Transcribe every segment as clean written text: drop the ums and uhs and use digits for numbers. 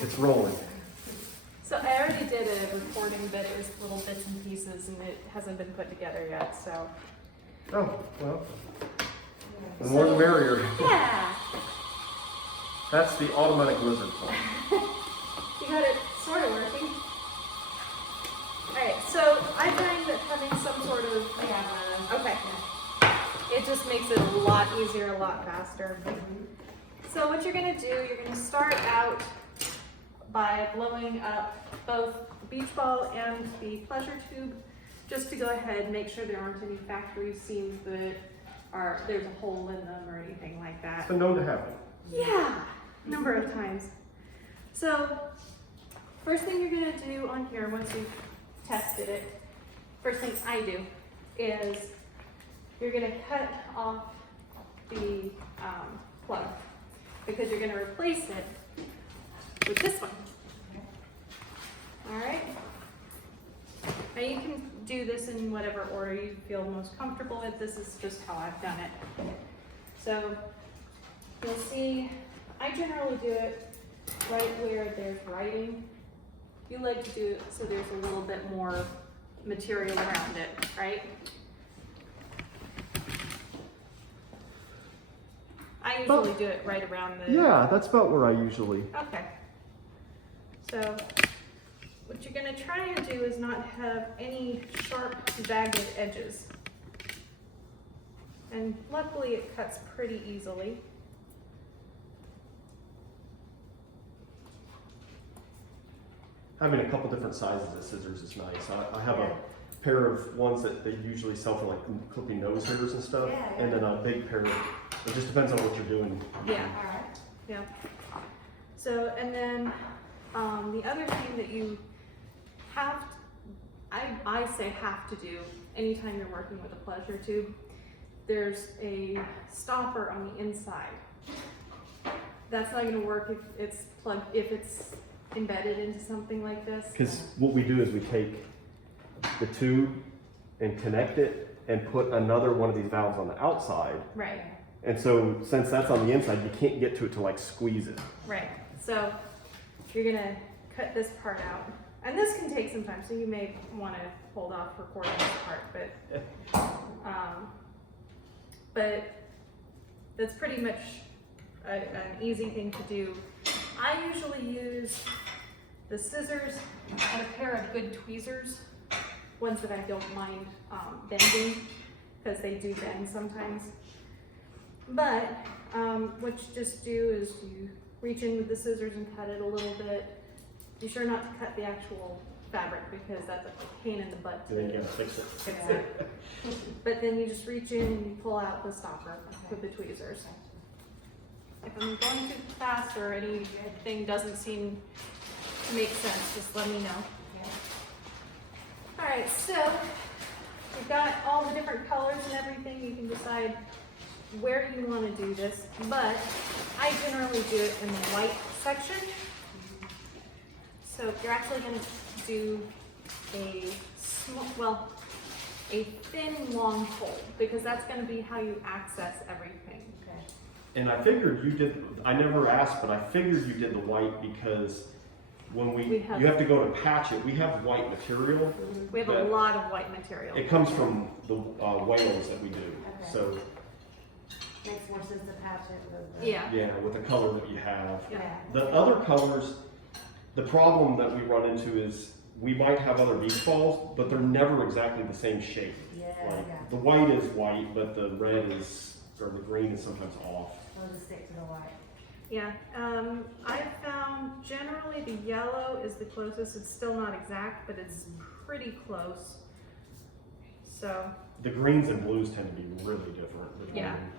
It's rolling. So I already did a recording, but it was little bits and pieces, and it hasn't been put together yet. So. Oh, well. The more the merrier. Yeah. That's the automatic lizard pump. You got it sort of working. Alright, so I find that having some sort of okay. It just makes it a lot easier, a lot faster. So what you're gonna do, you're gonna start out by blowing up both the beach ball and the pleasure tube, just to go ahead and make sure there aren't any factory seams that are there's a hole in them or anything like that. It's been known to happen. Yeah, a number of times. So first thing you're gonna do on here once you've tested it, first thing I do is you're gonna cut off the plug because you're gonna replace it with this one. All right. Now you can do this in whatever order you feel most comfortable with. This is just how I've done it. So you'll see, I generally do it right where there's writing. You like to do it so there's a little bit more material around it, right? I usually do it right around the... Yeah, that's about where I usually... Okay. So what you're gonna try and do is not have any sharp, jagged edges. And luckily it cuts pretty easily. Having a couple different sizes of scissors is nice. I have a pair of ones that they usually sell for like clipping nose hairs and stuff, and then a big pair of, it just depends on what you're doing. Yeah. All right. Yeah. So, and then the other thing that you have, I say have to do anytime you're working with a pleasure tube, there's a stopper on the inside. That's not going to work if it's plugged, if it's embedded into something like this. Because what we do is we take the tube and connect it and put another one of these valves on the outside. Right. And so since that's on the inside, you can't get to it to like squeeze it. Right. So you're gonna cut this part out. And this can take some time, so you may want to hold off recording this part, but that's pretty much an easy thing to do. I usually use the scissors and a pair of good tweezers, ones that I don't mind bending, because they do bend sometimes. But what you just do is you reach in with the scissors and cut it a little bit. Be sure not to cut the actual fabric because that's a pain in the butt. Then you gotta fix it. Fix it. But then you just reach in and you pull out the stopper with the tweezers. If I'm going too fast or anything doesn't seem to make sense, just let me know. All right, so we've got all the different colors and everything. You can decide where you want to do this, but I generally do it in the white section. So you're actually going to do a small, a thin, long hole, because that's going to be how you access everything. Okay. And I figured you did, I never asked, but I figured you did the white because when you have to go to patch it, we have white material. We have a lot of white material. It comes from the whales that we do. Okay. So makes more sense to patch it with with the color that you have. Yeah. The other colors, the problem that we run into is we might have other beach balls, but they're never exactly the same shape. The white is white, but the red is, or the green is sometimes off. We'll just stick to the white. Yeah, I've found generally the yellow is the closest. It's still not exact, but it's pretty close. So the greens and blues tend to be really different between them.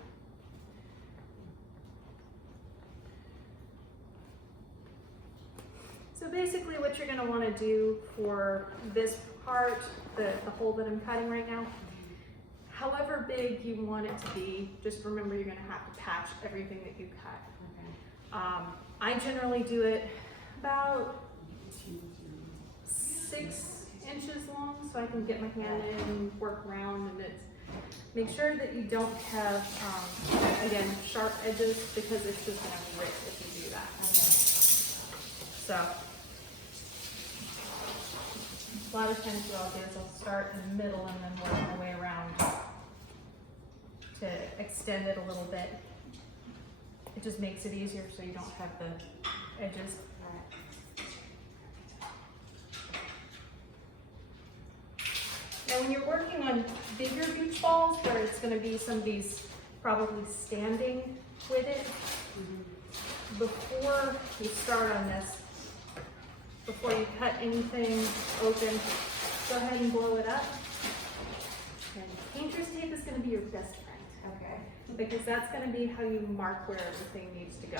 So basically what you're going to want to do for this part, the hole that I'm cutting right now, however big you want it to be, just remember you're going to have to patch everything that you cut. Okay. I generally do it about 6 inches long, so I can get my hand in and work around, and it's, make sure that you don't have, again, sharp edges, because it's just going to rip if you do that. Okay. So, a lot of times what I'll do is I'll start in the middle and then work my way around to extend it a little bit. It just makes it easier so you don't have the edges. Now when you're working on bigger beach balls where it's going to be somebody's probably standing with it, before you start on this, before you cut anything open, go ahead and blow it up. And painter's tape is going to be your best friend. Okay. Because that's going to be how you mark where everything needs to go.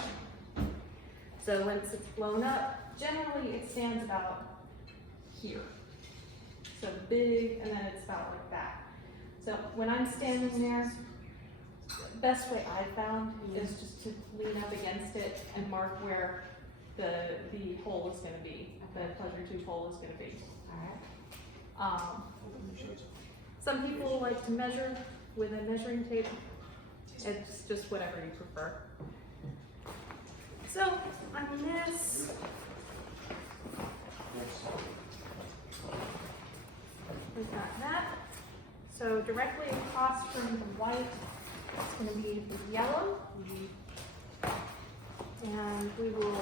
So once it's blown up, generally it stands about here. So big, and then it's about like that. So when I'm standing there, the best way I've found is just to lean up against it and mark where the hole is going to be, the pleasure tube hole is going to be. Alright. Some people like to measure with a measuring tape. It's just whatever you prefer. So on this, we've got that. So directly across from the white, it's going to be the yellow. And we will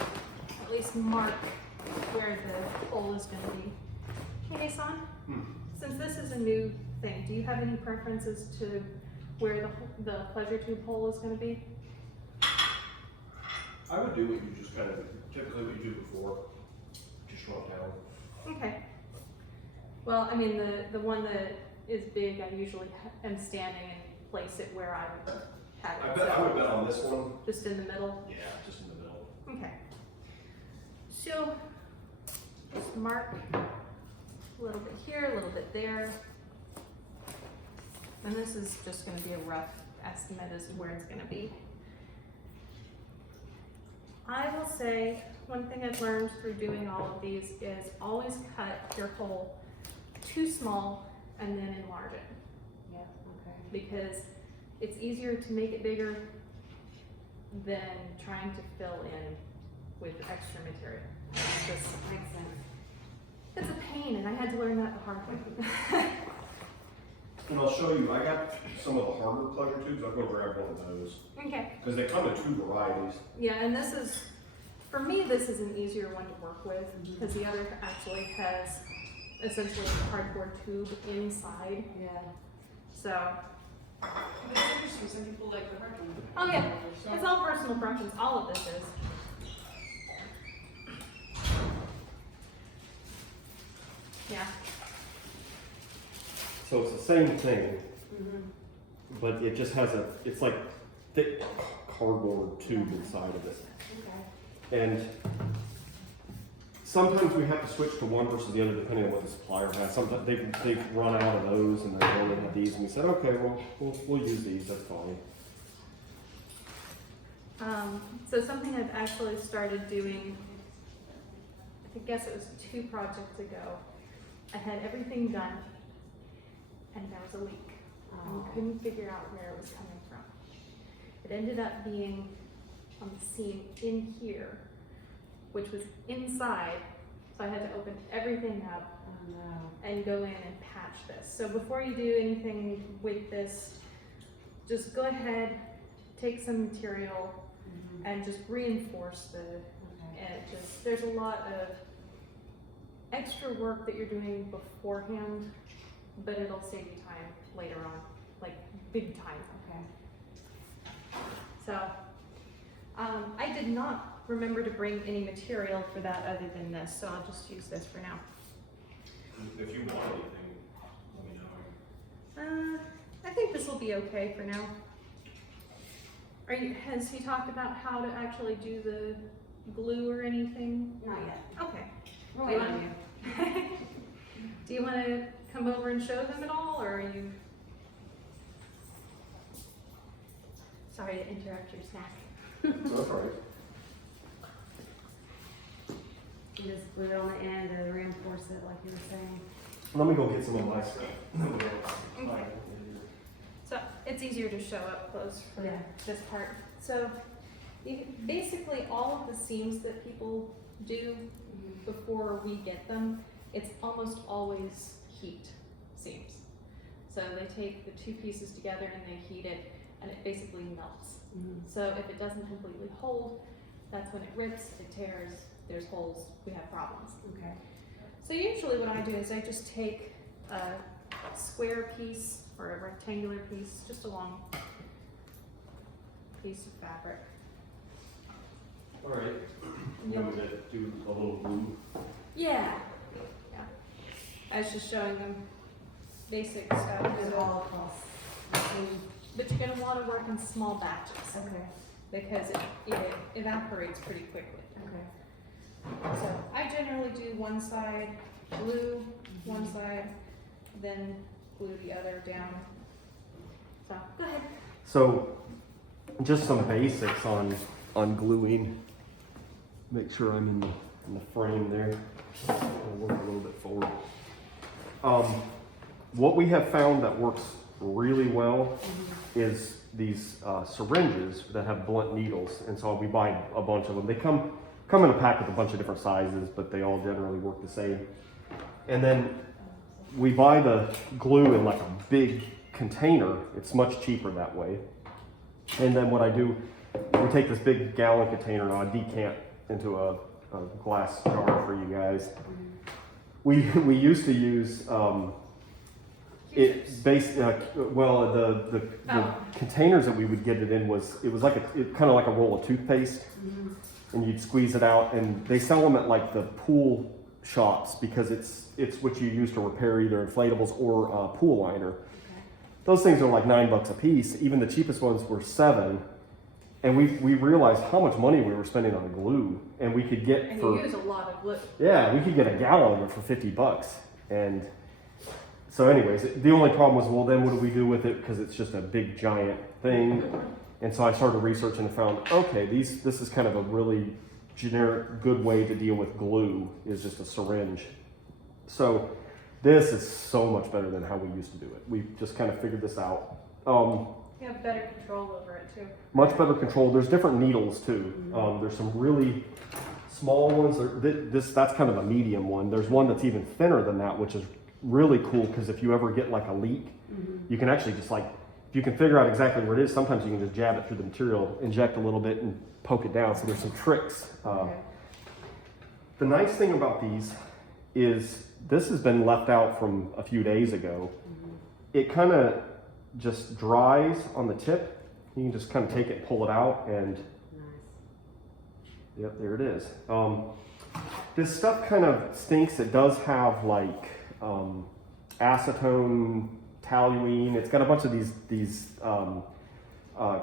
at least mark where the hole is going to be. Okay, Son? Since this is a new thing, do you have any preferences to where the pleasure tube hole is going to be? I would do what you just kind of, typically what you do before, just shrunk down. Okay. Well, I mean, the one that is big, I usually am standing and place it where I would have it. I would bet on this one. Just in the middle? Yeah, just in the middle. Okay. So, just mark a little bit here, a little bit there. And this is just going to be a rough estimate as to where it's going to be. I will say, one thing I've learned through doing all of these is always cut your hole too small and then enlarge it. Yeah, okay. Because it's easier to make it bigger than trying to fill in with extra material. It's just, Makes sense. it's a pain, and I had to learn that the hard way. And I'll show you, I got some of the harder pleasure tubes. I'll go grab one of those. Okay. Because they come in two varieties. Yeah, and this is, for me, this is an easier one to work with because the other actually has essentially a cardboard tube inside. Yeah. So, But it's interesting, some people like the hard one. oh yeah, it's all personal preference. All of this is. Yeah. So it's the same thing, but it just has it's like thick cardboard tube inside of it. Okay. And sometimes we have to switch to one versus the other depending on what the supplier has. Sometimes they've run out of those and they're only have these, and we said, okay, well, we'll use these, that's fine. So something I've actually started doing, I guess it was 2 projects ago, I had everything done and there was a leak. And we couldn't figure out where it was coming from. It ended up being on the seam in here, which was inside, so I had to open everything up Oh no. and go in and patch this. So before you do anything with this, just go ahead, take some material and just reinforce the, and it just, there's a lot of extra work that you're doing beforehand, but it'll save you time later on, like big time. Okay. So, I did not remember to bring any material for that other than this, so I'll just use this for now. If you want anything, let me know. I think this will be okay for now. Has he talked about how to actually do the glue or anything? Not yet. Okay. We'll wait on you. Do you want to come over and show them at all, or are you? Sorry to interrupt your snack. That's all right. You just glue it on the end to reinforce it like you were saying. Let me go get some of my stuff. So it's easier to show up close for Yeah. this part. So Basically, all of the seams that people do before we get them, it's almost always heat seams. So they take the two pieces together and they heat it, and it basically melts. So if it doesn't completely hold, that's when it rips, it tears, there's holes, we have problems. Okay. So usually what I do is I just take a square piece or a rectangular piece, just a long piece of fabric. All right. You'll- I'm gonna do a little glue. Yeah. I was just showing them basic stuff. Is it all across? But you're gonna wanna work in small batches Okay. because it evaporates pretty quickly. Okay. So I generally do one side, glue one side, then glue the other down. So, go ahead. So, just some basics on gluing. Make sure I'm in the frame there. I'll work a little bit forward. What we have found that works really well is these syringes that have blunt needles, and so we buy a bunch of them. They come in a pack with a bunch of different sizes, but they all generally work the same. And then we buy the glue in like a big container. It's much cheaper that way. And then what I do, we take this big gallon container and I decant into a glass jar for you guys. We used to use the containers that we would get it in was like kind of like a roll of toothpaste, and you'd squeeze it out, and they sell them at like the pool shops because it's what you use to repair either inflatables or pool liner. Those things are like $9 a piece. Even the cheapest ones were $7. And we realized how much money we were spending on glue, and we could get And for you use a lot of glue. yeah, we could get a gallon of it for $50. And so, anyways, the only problem was, well, then what do we do with it? Because it's just a big giant thing. And so I started researching and found, okay, this is kind of a really generic, good way to deal with glue is just a syringe. So this is so much better than how we used to do it. We just kind of figured this out. You have better control over it too. Much better control. There's different needles too. There's some really small ones. That's kind of a medium one. There's one that's even thinner than that, which is really cool because if you ever get like a leak, you can actually just like, if you can figure out exactly where it is, sometimes you can just jab it through the material, inject a little bit and poke it down. So there's some tricks. The nice thing about these is this has been left out from a few days ago. It kind of just dries on the tip. You can just kind of take it and pull it out, and yep, there it is. This stuff kind of stinks. It does have like acetone, toluene. It's got a bunch of these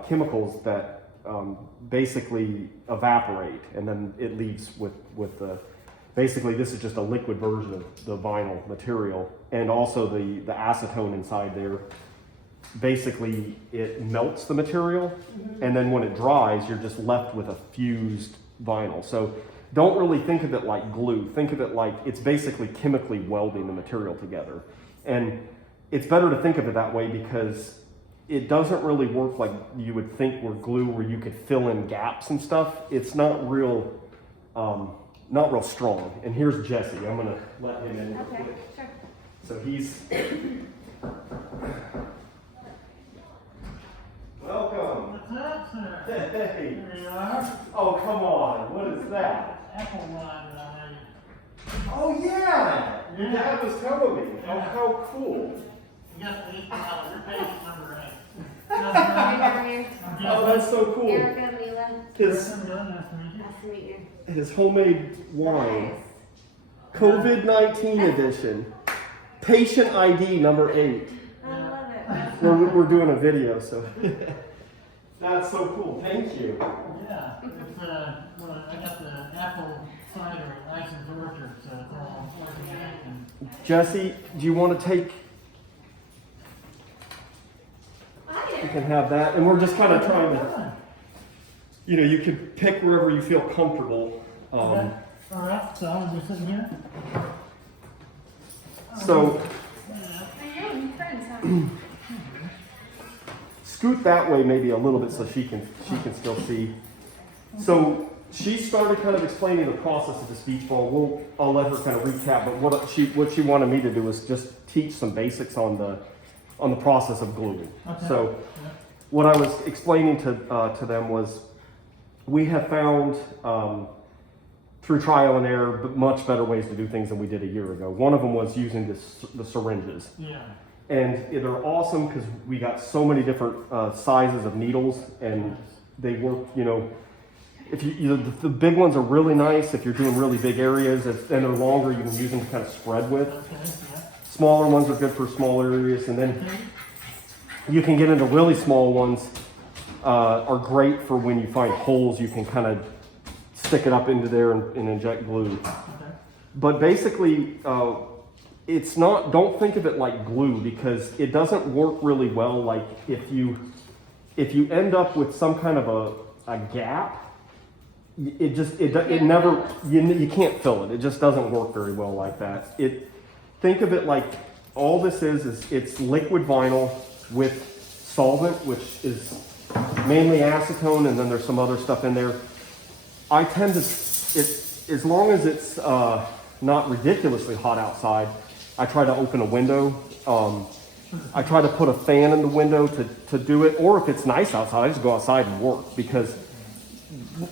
chemicals that basically evaporate, and then it leaves with the. Basically, this is just a liquid version of the vinyl material, and also the acetone inside there. Basically, it melts the material, and then when it dries, you're just left with a fused vinyl. So don't really think of it like glue. Think of it like it's basically chemically welding the material together. And it's better to think of it that way because it doesn't really work like you would think with glue, where you could fill in gaps and stuff. It's not real strong. And here's Jesse. I'm gonna let him in real Okay, quick. sure. So he's welcome. Hey. Oh, come on. What is that? Apple wine that I made. Oh, yeah. Your dad was telling me. Oh, how cool. You got the $8, your page number 8. Oh, that's so cool. Erica, Mila, His Nice to meet you. nice to meet you. his homemade wine. COVID-19 edition. Patient ID number 8. I love it. We're doing a video, so. That's so cool. Thank you. Yeah, it's, well, I got the apple cider at Licensed Orchard, so it's all organic and Jesse, do you want to take? You can have that, and we're just kind of trying to. You can pick wherever you feel comfortable. all right, so I'll be sitting here. So I know, new friends have. scoot that way maybe a little bit so she can still see. So she started kind of explaining the process of this beach ball. I'll let her kind of recap, but what she wanted me to do was just teach some basics on the process of gluing. Okay. So what I was explaining to them was we have found through trial and error but much better ways to do things than we did a year ago. One of them was using the syringes. Yeah. And they're awesome because we got so many different sizes of needles, and they work, you know, if the big ones are really nice if you're doing really big areas, and they're longer, you can use them to kind of spread with. Okay, yeah. Smaller ones are good for small areas, and then you can get into really small ones, are great for when you find holes, you can kind of stick it up into there and inject glue. Okay. But basically, it's not, don't think of it like glue because it doesn't work really well. Like if you end up with some kind of a gap, it never, you can't fill it. It just doesn't work very well like that. Think of it like all this is it's liquid vinyl with solvent, which is mainly acetone, and then there's some other stuff in there. I tend to, as long as it's not ridiculously hot outside, I try to open a window. I try to put a fan in the window to do it, or if it's nice outside, I just go outside and work because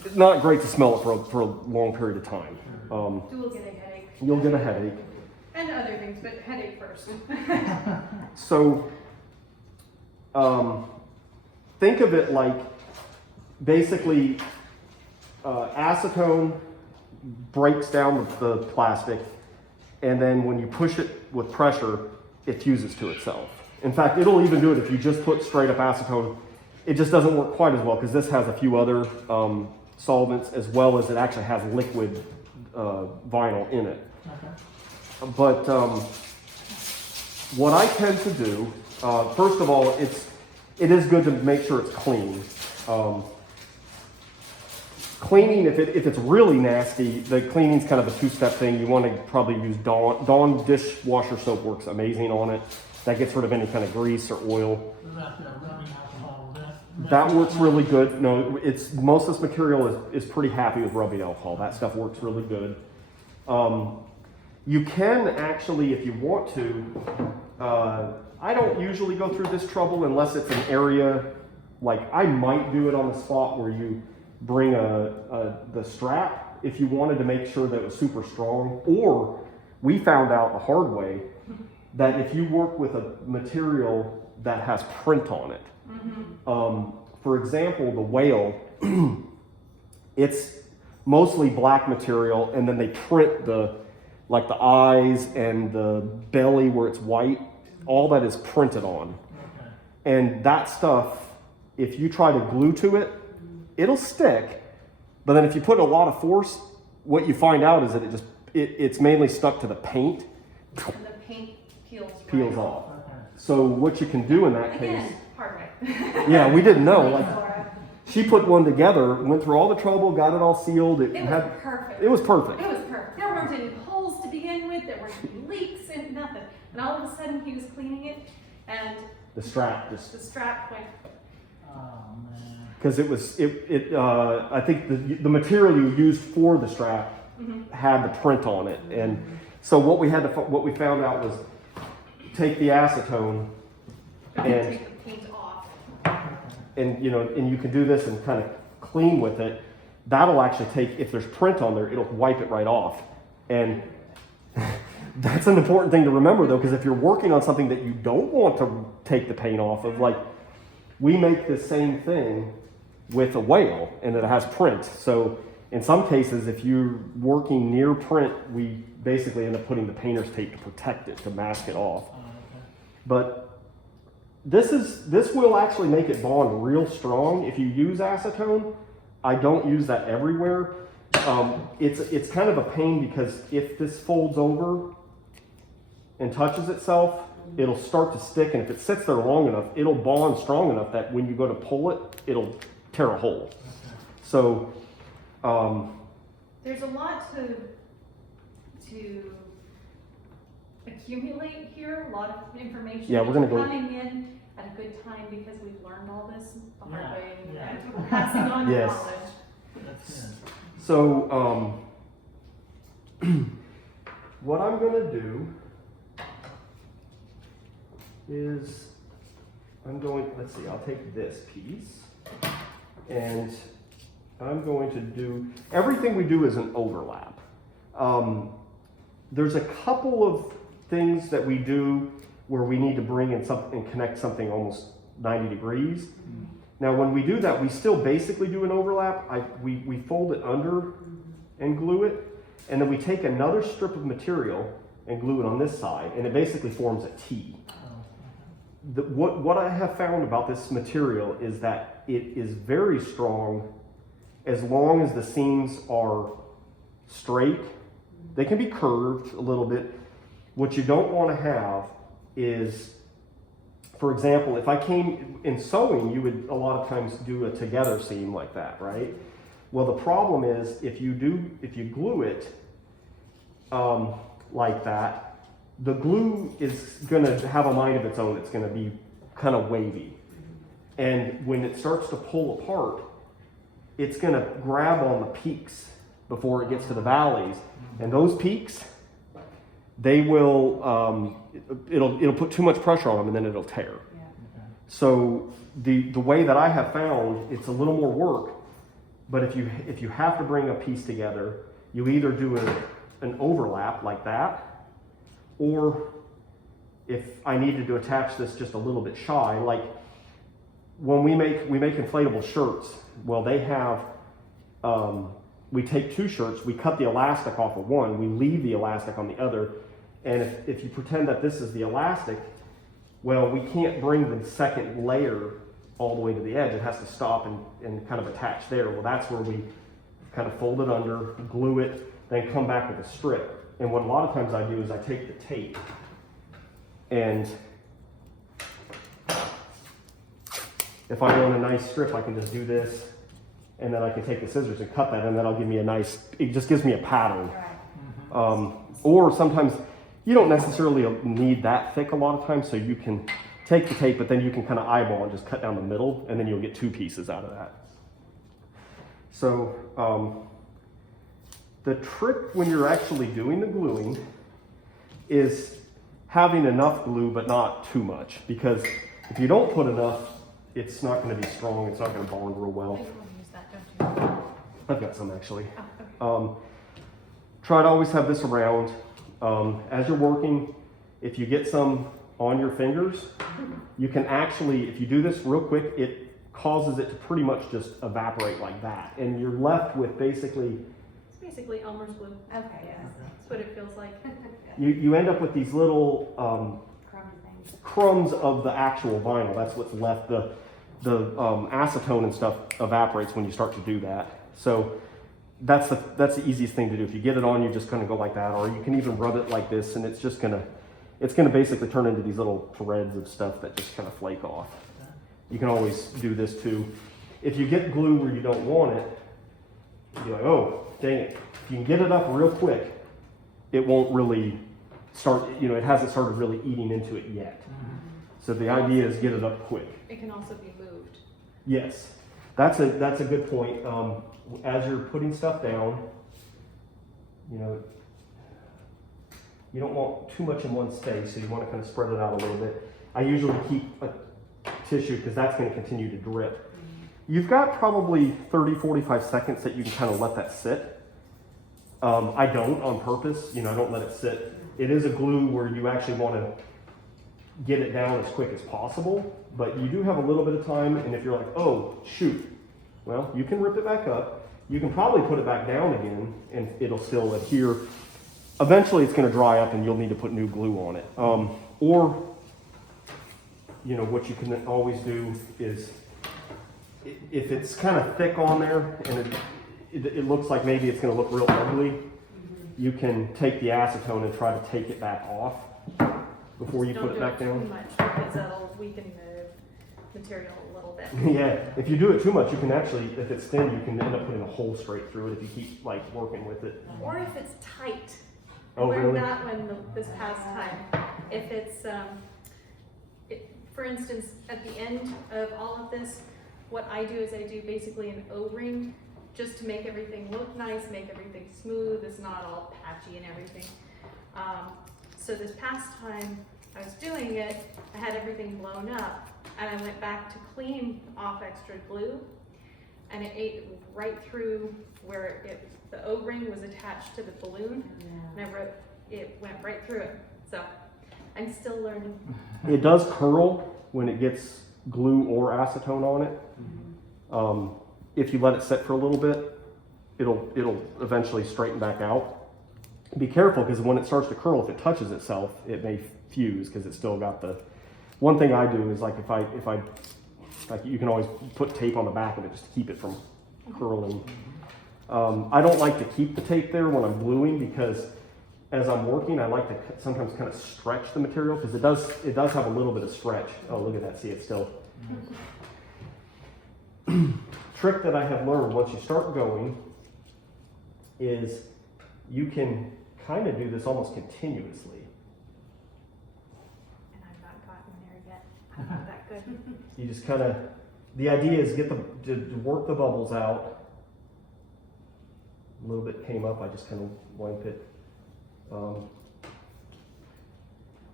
it's not great to smell it for a long period of time. You will get a headache. You'll get a headache. And other things, but headache first. So, think of it like basically acetone breaks down the plastic, and then when you push it with pressure, it fuses to itself. In fact, it'll even do it if you just put straight up acetone. It just doesn't work quite as well because this has a few other solvents, as well as it actually has liquid vinyl in it. Okay. But what I tend to do, first of all, it is good to make sure it's clean. Cleaning, if it's really nasty, the cleaning's kind of a two-step thing. You want to probably use Dawn dishwasher soap works amazing on it. That gets rid of any kind of grease or oil. What about rubbing alcohol? That works really good. No, most of this material is pretty happy with rubbing alcohol. That stuff works really good. You can actually, if you want to, I don't usually go through this trouble unless it's an area, like I might do it on the spot where you bring the strap if you wanted to make sure that it was super strong, or we found out the hard way that if you work with a material that has print on it, for example, the whale, it's mostly black material, and then they print the eyes and the belly where it's white, all that is printed on. Okay. And that stuff, if you try to glue to it, it'll stick, but then if you put a lot of force, what you find out is that it's mainly stuck to the paint. And the paint peels right Off. Okay. So what you can do in that case, Again, hard way. yeah, we didn't know. Like Laura. she put one together, went through all the trouble, got it all sealed. It was perfect. It was perfect. It was perfect. There weren't any holes to begin with. There weren't any leaks and nothing. And all of a sudden, he was cleaning it, and The strap just the strap went. Oh man. because I think the material you used for the strap had the print on it, and so what we found out was take the acetone and Take the paint off. and you can do this and kind of clean with it. That'll actually take, if there's print on there, it'll wipe it right off. And that's an important thing to remember though, because if you're working on something that you don't want to take the paint off of, like we make the same thing with a whale and it has print. So in some cases, if you're working near print, we basically end up putting the painter's tape to protect it, to mask it off. Oh, okay. But this will actually make it bond real strong if you use acetone. I don't use that everywhere. It's kind of a pain because if this folds over and touches itself, it'll start to stick, and if it sits there long enough, it'll bond strong enough that when you go to pull it, it'll tear a hole. Okay. So There's a lot to accumulate here, a lot of information. Yeah, we're gonna go- Coming in at a good time because we've learned all this the hard Yeah, way yeah. and passing on Yes. knowledge. That's good. So, what I'm gonna do is, let's see, I'll take this piece and I'm going to do, everything we do is an overlap. There's a couple of things that we do where we need to bring in something and connect something almost 90 degrees. Now, when we do that, we still basically do an overlap. We fold it under and glue it, and then we take another strip of material and glue it on this side, and it basically forms a T. What I have found about this material is that it is very strong as long as the seams are straight. They can be curved a little bit. What you don't want to have is, for example, if I came in sewing, you would a lot of times do a together seam like that, right? Well, the problem is if you glue it like that, the glue is going to have a mind of its own. It's going to be kind of wavy. And when it starts to pull apart, it's going to grab on the peaks before it gets to the valleys. And those peaks, they will, it'll put too much pressure on them and then it'll tear. Yeah. So the way that I have found, it's a little more work, but if you have to bring a piece together, you either do an overlap like that, or if I needed to attach this just a little bit shy, like when we make inflatable shirts, well, they have, we take two shirts, we cut the elastic off of one, we leave the elastic on the other, and if you pretend that this is the elastic, well, we can't bring the second layer all the way to the edge. It has to stop and kind of attach there. Well, that's where we kind of fold it under, glue it, then come back with a strip. And what a lot of times I do is I take the tape and if I want a nice strip, I can just do this, and then I can take the scissors and cut that, and that'll give me it just gives me a pattern. Right. Or sometimes you don't necessarily need that thick a lot of times, so you can take the tape, but then you can kind of eyeball and just cut down the middle, and then you'll get two pieces out of that. So the trick when you're actually doing the gluing is having enough glue, but not too much, because if you don't put enough, it's not going to be strong. It's not going to bond real well. I think we'll use that, don't you? I've got some actually. Oh, okay. Try to always have this around. As you're working, if you get some on your fingers, you can actually, if you do this real quick, it causes it to pretty much just evaporate like that. And you're left with basically, It's basically Elmer's glue. Okay, yes. That's what it feels like. you end up with these little Crummy things. crumbs of the actual vinyl. That's what's left. The acetone and stuff evaporates when you start to do that. So that's the easiest thing to do. If you get it on, you just kind of go like that, or you can even rub it like this, and it's gonna basically turn into these little threads of stuff that just kind of flake off. You can always do this too. If you get glue where you don't want it, you're like, oh, dang it. If you can get it up real quick, it won't really start, it hasn't started really eating into it yet. So the idea is get it up quick. It can also be moved. Yes, that's a good point. As you're putting stuff down, you don't want too much in one space, so you want to kind of spread it out a little bit. I usually keep a tissue because that's going to continue to drip. You've got probably 30-45 seconds that you can kind of let that sit. I don't on purpose, I don't let it sit. It is a glue where you actually want to get it down as quick as possible, but you do have a little bit of time, and if you're like, oh, shoot, well, you can rip it back up. You can probably put it back down again, and it'll still adhere. Eventually, it's going to dry up, and you'll need to put new glue on it. Or, what you can always do is, if it's kind of thick on there, and it looks like maybe it's going to look real ugly, you can take the acetone and try to take it back off before you put it back down. Don't do it too much because that'll weaken the material a little bit. Yeah, if you do it too much, you can actually, if it's thin, you can end up putting a hole straight through it if you keep working with it. Or if it's tight. Oh, Learned really? that this past time. If it's, for instance, at the end of all of this, what I do is I do basically an O-ring just to make everything look nice, make everything smooth, it's not all patchy and everything. So this past time I was doing it, I had everything blown up, and I went back to clean off extra glue, and it ate right through where the O-ring was attached to the balloon, and it went right through it. So I'm still learning. It does curl when it gets glue or acetone on it. If you let it sit for a little bit, it'll eventually straighten back out. Be careful, because when it starts to curl, if it touches itself, it may fuse, because it's still got the. One thing I do is like if I like, you can always put tape on the back of it just to keep it from curling. I don't like to keep the tape there when I'm gluing, because as I'm working, I like to sometimes kind of stretch the material, because it does have a little bit of stretch. Oh, look at that! See, it's still. Trick that I have learned once you start going is you can kind of do this almost continuously. And I've not gotten there yet. I'm not that good. You just kind of, the idea is to work the bubbles out. A little bit came up, I just kind of wipe it.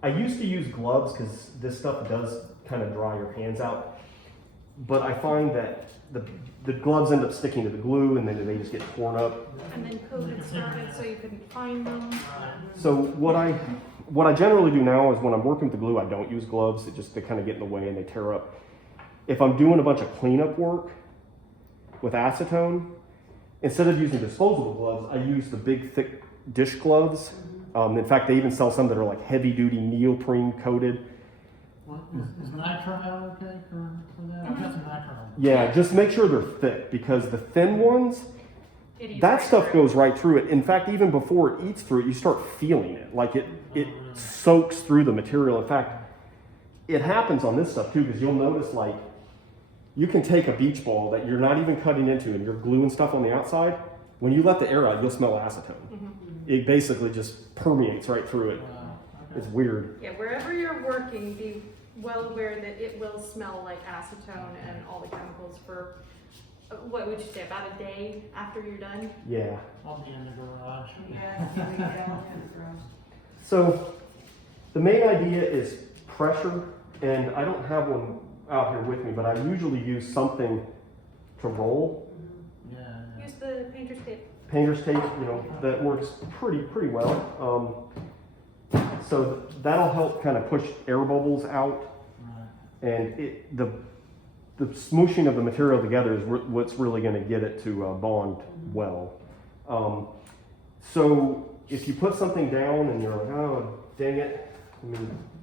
I used to use gloves because this stuff does kind of dry your hands out, but I find that the gloves end up sticking to the glue, and then they just get torn up. And then COVID started, so you couldn't find them. So what I generally do now is when I'm working with the glue, I don't use gloves. They kind of get in the way and they tear up. If I'm doing a bunch of cleanup work with acetone, instead of using disposable gloves, I use the big thick dish gloves. In fact, they even sell some that are like heavy duty neoprene coated. Is nitrile okay for that? I've got some nitrile. Yeah, just make sure they're thick, because the thin ones, that stuff goes right through it. In fact, even before it eats through it, you start feeling it. Like it soaks through the material. In fact, it happens on this stuff too, because you'll notice, like, you can take a beach ball that you're not even cutting into and you're gluing stuff on the outside. When you let the air out, you'll smell acetone. It basically just permeates right through it. Okay. It's weird. Yeah, wherever you're working, be well aware that it will smell like acetone and all the chemicals for, what would you say, about a day after you're done? Yeah. I'll be in the garage. So the main idea is pressure, and I don't have one out here with me, but I usually use something to roll. Yeah. Use the painter's tape. Painter's tape, that works pretty well. So that'll help kind of push air bubbles out, Right. and the smooshing of the material together is what's really going to get it to bond well. So if you put something down and you're like, oh, dang it,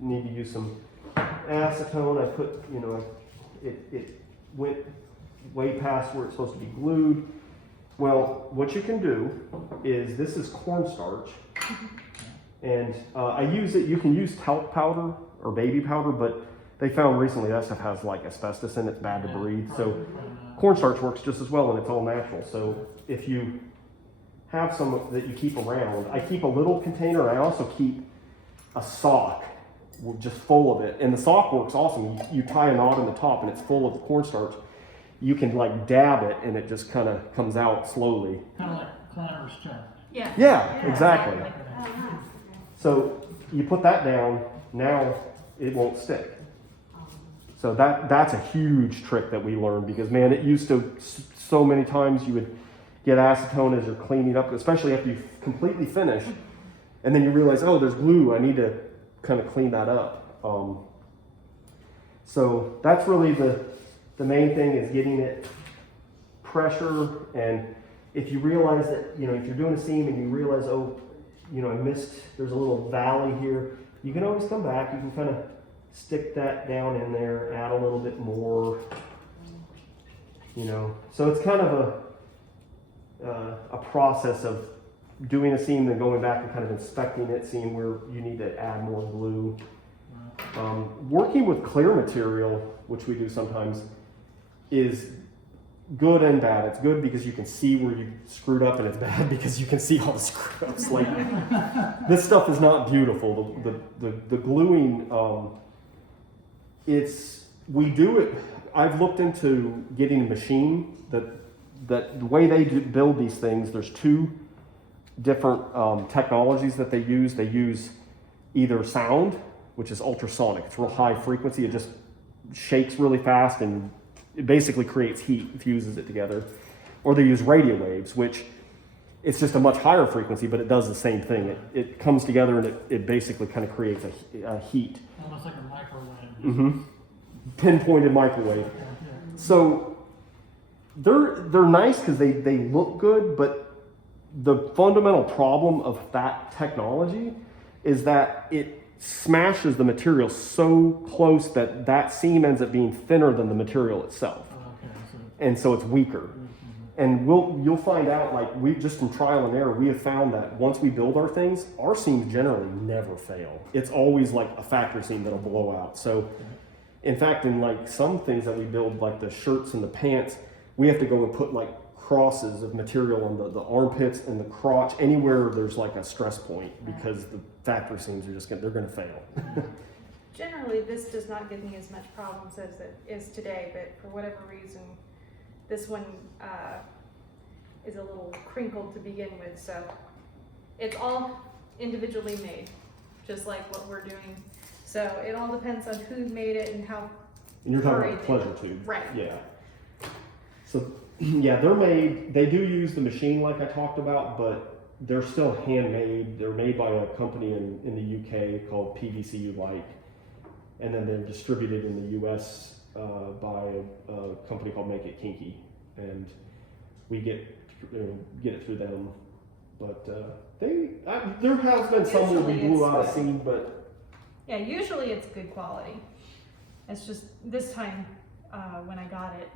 need to use some acetone. I put, it went way past where it's supposed to be glued. Well, what you can do is, this is cornstarch, and I use it. You can use talc powder or baby powder, but they found recently that stuff has like asbestos in it. It's bad to breathe. So cornstarch works just as well, and it's all natural. So if you have some that you keep around, I keep a little container. I also keep a sock just full of it, and the sock works awesome. You tie a knot in the top, and it's full of the cornstarch. You can like dab it, and it just kind of comes out slowly. Kind of like climber's check. Yeah. Yeah, exactly. Oh, nice. So you put that down, now it won't stick. So that's a huge trick that we learned, because man, it used to, so many times you would get acetone as you're cleaning up, especially after you completely finish, and then you realize, oh, there's glue, I need to kind of clean that up. So that's really the main thing, is getting it pressure. And if you realize that, if you're doing a seam and you realize, oh, I missed, there's a little valley here, you can always come back. You can kind of stick that down in there, add a little bit more, So it's kind of a process of doing a seam, then going back and kind of inspecting it, seeing where you need to add more glue. Working with clear material, which we do sometimes, is good and bad. It's good because you can see where you screwed up, and it's bad because you can see all the screw ups. Like, this stuff is not beautiful. The gluing, we do it. I've looked into getting a machine that that the way they build these things, there's two different technologies that they use. They use either sound, which is ultrasonic. It's real high frequency. It just shakes really fast and it basically creates heat, fuses it together. Or they use radio waves, which it's just a much higher frequency, but it does the same thing. It comes together and it basically kind of creates a heat. Almost like a microwave. Mm-hmm. Pinpointed microwave. Yeah. So they're nice because they look good, but the fundamental problem of that technology is that it smashes the material so close that that seam ends up being thinner than the material itself. Okay, so, And so it's weaker. And you'll find out, like, we just from trial and error, we have found that once we build our things, our seams generally never fail. It's always like a factory seam that'll blow out. So in fact, in like some things that we build, like the shirts and the pants, we have to go and put like crosses of material on the armpits and the crotch, anywhere there's like a stress point, because the factory seams are they're gonna fail. Generally, this does not give me as much problems as it is today, but for whatever reason, this one is a little crinkled to begin with, so it's all individually made, just like what we're doing. So it all depends on who made it and how. And you're talking furry about they- pleasure tube. Right. Yeah. So yeah, they're made, they do use the machine like I talked about, but they're still handmade. They're made by a company in the UK called PVC You Like. And then they're distributed in the US by a company called Make It Kinky. And we get it through them. But there has been some where we Usually blew it's out a good. seam, but Yeah, usually it's good quality. It's just this time when I got it,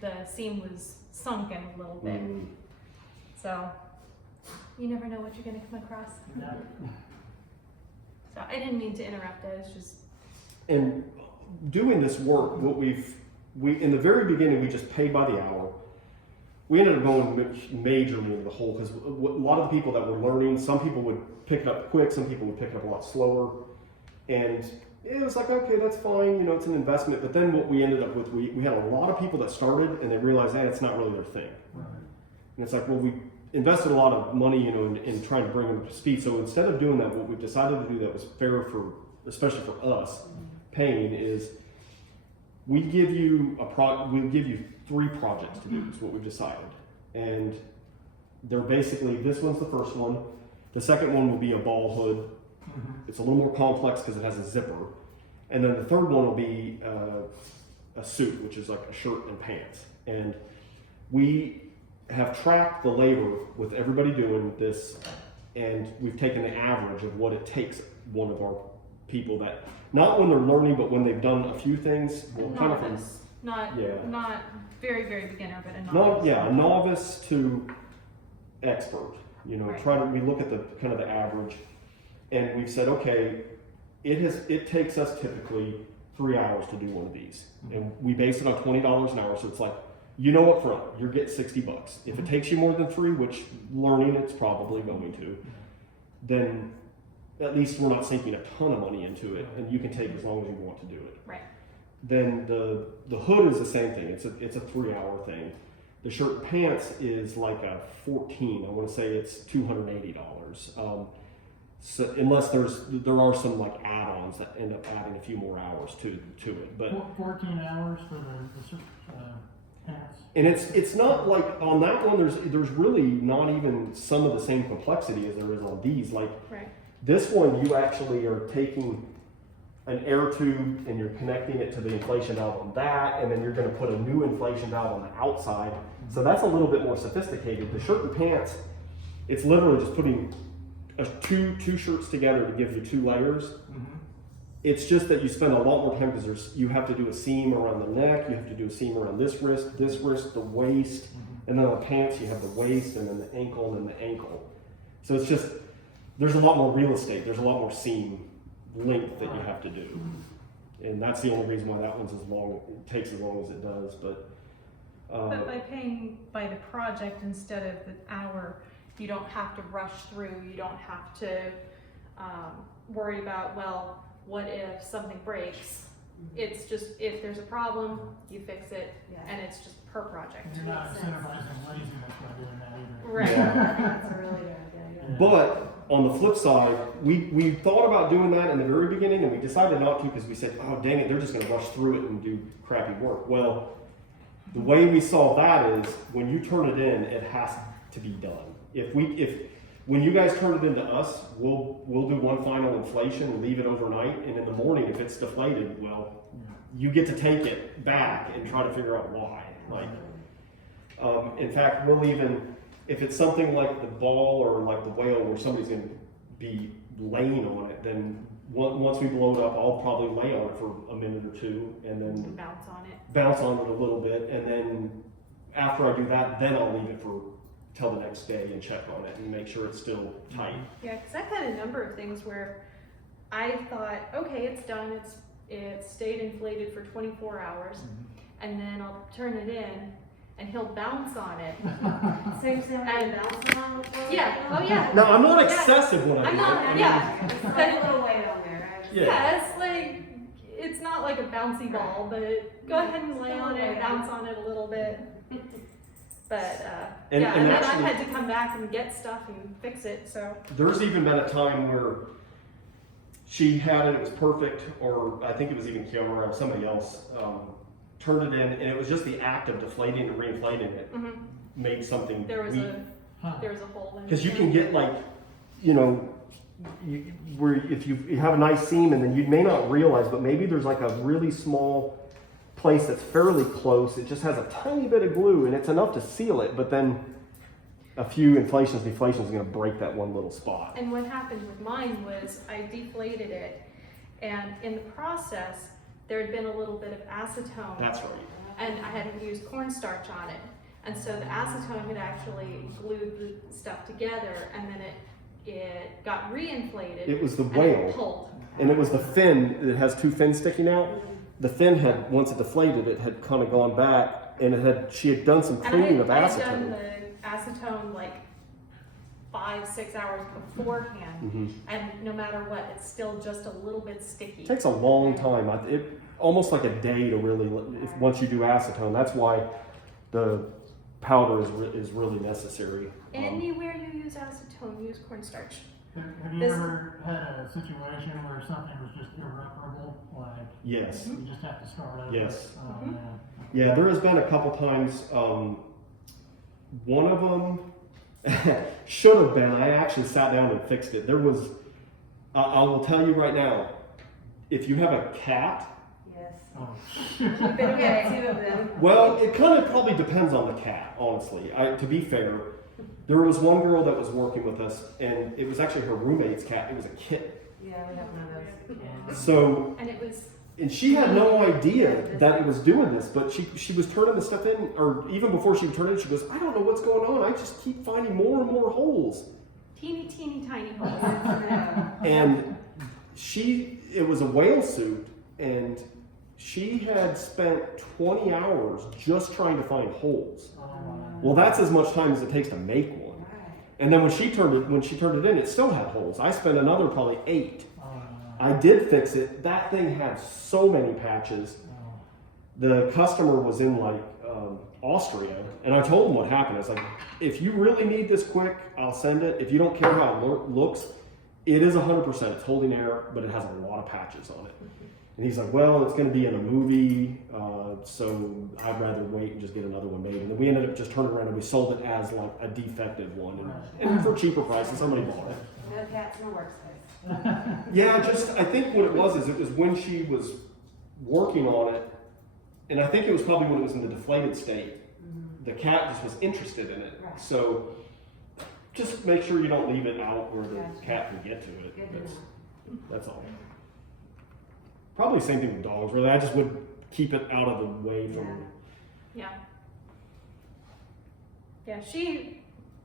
the seam was sunken a little bit. So you never know what you're gonna come across. yeah. So I didn't mean to interrupt it. It's just And doing this work, what we in the very beginning, we just paid by the hour. We ended up going majorly into the hole because a lot of the people that were learning, some people would pick it up quick, some people would pick it up a lot slower. And it was like, okay, that's fine, it's an investment. But then what we ended up with, we had a lot of people that started and they realized, hey, it's not really their thing. Right. And it's like, well, we invested a lot of money, in trying to bring them to speed. So instead of doing that, what we've decided to do that was fair especially for us, paying, is we give you we'll give you 3 projects to do, is what we've decided. And they're basically, this one's the first one. The second one will be a ball hood. It's a little more complex because it has a zipper. And then the third one will be a suit, which is like a shirt and pants. And we have tracked the labor with everybody doing this, and we've taken the average of what it takes one of our people that, not when they're learning, but when they've done a few things. Well, kind of from, novice, not yeah. not very beginner, but a novice. a novice to expert. Right. We look at the kind of the average, and we've said, okay, it takes us typically 3 hours to do one of these, and we base it on $20 an hour. So it's like, up front, you're getting $60. If it takes you more than 3, which learning it's probably going to, then at least we're not sinking a ton of money into it, and you can take as long as you want to do it. Right. Then the hood is the same thing. It's a 3-hour thing. The shirt and pants is like a 14. I want to say it's $280. So unless there are some like add-ons that end up adding a few more hours to it, but 14 hours for the pants. and it's not like on that one. There's really not even some of the same complexity as there is on these. Like Right. this one, you actually are taking an air tube and you're connecting it to the inflation valve on that, and then you're going to put a new inflation valve on the outside. So that's a little bit more sophisticated. The shirt and pants, it's literally just putting two shirts together to give you 2 layers. It's just that you spend a lot more time because you have to do a seam around the neck, you have to do a seam around this wrist, the waist, and then on the pants you have the waist, and then the ankle, and then the ankle. So it's just, there's a lot more real estate, there's a lot more seam length that you have to do. And that's the only reason why that one's as long, it takes as long as it does. But by paying by the project instead of the hour, you don't have to rush through. You don't have to worry about, well, what if something breaks? It's just, if there's a problem, you fix it, Yeah. and it's just per project. And you're not incentivizing laziness by doing that either. Right. That's a really good idea. But on the flip side, we thought about doing that in the very beginning, and we decided not to because we said, oh dang it, they're just going to rush through it and do crappy work. Well, the way we solve that is when you turn it in, it has to be done. When you guys turn it into us, we'll do one final inflation and leave it overnight, and in the morning, if it's deflated, well, you get to take it back and try to figure out why. Like, in fact, we'll even, if it's something like the ball or like the whale where somebody's going to be laying on it, then once we blow it up, I'll probably lay on it for a minute or two and then bounce on it a little bit, and then after I do that, then I'll leave it for till the next day and check on it and make sure it's still tight. Yeah, because I've had a number of things where I thought, okay, it's done, it stayed inflated for 24 hours, and then I'll turn it in and he'll bounce on it. So you're saying I'm bouncing on the floor? Yeah, oh yeah. No, I'm not excessive when I I'm do not, it. yeah. It's like a little weight on there, right? Yeah, it's like, it's not like a bouncy ball, but go ahead and lay on it, bounce on it a little bit. But, And yeah, and then actually- I've had to come back and get stuff and fix it, so. There's even been a time where she had it was perfect, or I think it was even Kiara or somebody else, turned it in, and it was just the act of deflating and reinflating it made something There was weak. there was a hole in it. Because you can get like, you know, where if you have a nice seam and then you may not realize, but maybe there's like a really small place that's fairly close. It just has a tiny bit of glue and it's enough to seal it, but then a few inflations, deflations is going to break that one little spot. And what happened with mine was I deflated it, and in the process, there had been a little bit of acetone. That's right. And I hadn't used cornstarch on it. And so the acetone had actually glued the stuff together, and then it got reinflated. It was the and whale. it pulled. And it was the fin, it has two fins sticking out. The fin had, once it deflated, it had kind of gone back, and she had done some And cleaning of I had done acetone. the acetone like 5-6 hours beforehand, and no matter what, it's still just a little bit sticky. It takes a long time. Almost like a day to really, once you do acetone. That's why the powder is really necessary. Anywhere you use acetone, use cornstarch. Have you ever had a situation where something was just irreparable? Like, Yes. you just have to start over? Yes. Oh, man. Yeah, there has been a couple times. One of them should have been. I actually sat down and fixed it. There was. I will tell you right now. If you have a cat, Yes. Oh. You better get 2 of them. well, it kind of probably depends on the cat. Honestly, to be fair, there was one girl that was working with us, and it was actually her roommate's cat. It was a kitten. Yeah, we have one of those. So. And it was, And she had no idea that it was doing this, but she was turning the stuff in, or even before she would turn it in, she goes, I don't know what's going on. I just keep finding more and more holes. teeny, tiny holes. And it was a whale suit, and she had spent 20 hours just trying to find holes. Oh, my. Well, that's as much time as it takes to make one. And then when she turned it in, it still had holes. I spent another probably 8. I did fix it. That thing had so many patches. The customer was in like Austria, and I told him what happened. I was like, if you really need this quick, I'll send it. If you don't care how it looks, it is 100%. It's holding air, but it has a lot of patches on it. And he's like, well, it's going to be in a movie, so I'd rather wait and just get another one made. And then we ended up just turning around and we sold it as like a defective one, and for cheaper prices, somebody bought it. No cats, no workspace. Yeah, I think what it was when she was working on it, and I think it was probably when it was in the deflated state, the cat just was interested in it. Right. So just make sure you don't leave it out where the Gotcha. cat can get to it. Good to That's all. Probably the same thing with dogs, really. I just would keep it out of the way from. Yeah. Yeah,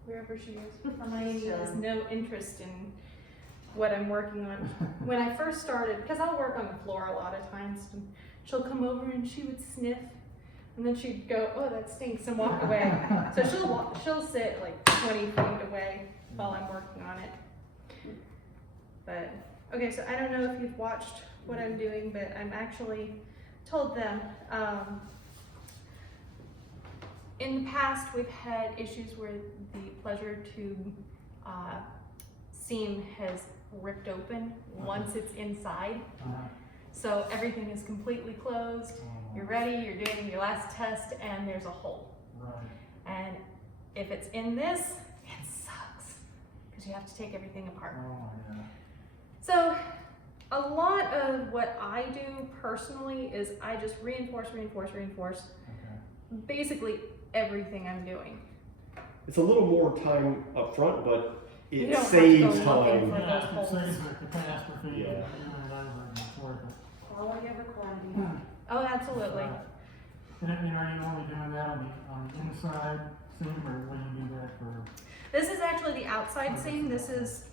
wherever she is, Hermione has no interest in what I'm working on. When I first started, because I'll work on the floor a lot of times, and she'll come over and she would sniff, and then she'd go, oh, that stinks, and walk away. So she'll sit like 20 feet away while I'm working on it. But, okay, so I don't know if you've watched what I'm doing, but I'm actually told them, in the past, we've had issues where the pleasure tube seam has ripped open once it's inside. So everything is completely closed. You're ready, you're doing your last test, and there's a hole. Right. And if it's in this, it sucks because you have to take everything apart. Oh, yeah. So a lot of what I do personally is I just reinforce Okay. basically everything I'm doing. It's a little more time up front, but You it don't have to saves go looking time. for Yeah, those it holes. saves the catastrophe, Yeah. even over and it's worth it. Quality over quantity. Oh, absolutely. And are you only doing that on the inside seam, or will you do that for? This is actually the outside seam. This is,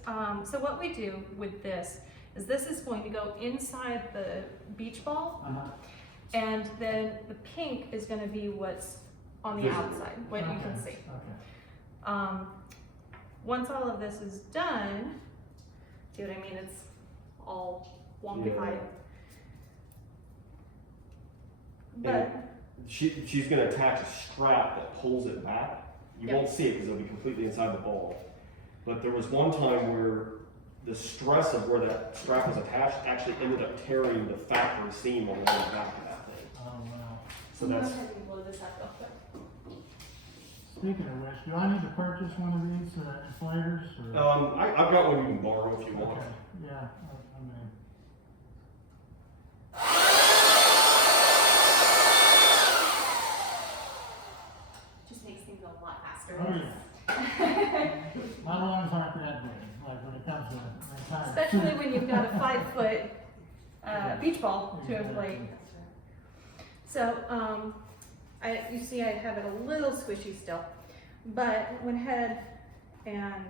so what we do with this is going to go inside the beach ball, and then the pink is going to be what's on the Visible. outside, what you can see. Okay. Once all of this is done, see what I mean? It's all wonkified. But She's going to attach a strap that pulls it back. You Yep. won't see it because it'll be completely inside the ball. But there was one time where the stress of where that strap was attached actually ended up tearing the factory seam on the way back of that thing. Oh, wow. So that's, blow this up real quick. Speaking of which, do I need to purchase one of these inflators? Or? I've got one you can borrow if you want. Okay, yeah, I mean. Just makes things a lot faster. Oh, yeah. My lungs aren't that big, like when it comes to the entire. Especially when you've got a 5-foot beach ball to inflate. So, you see I have it a little squishy still, but went ahead and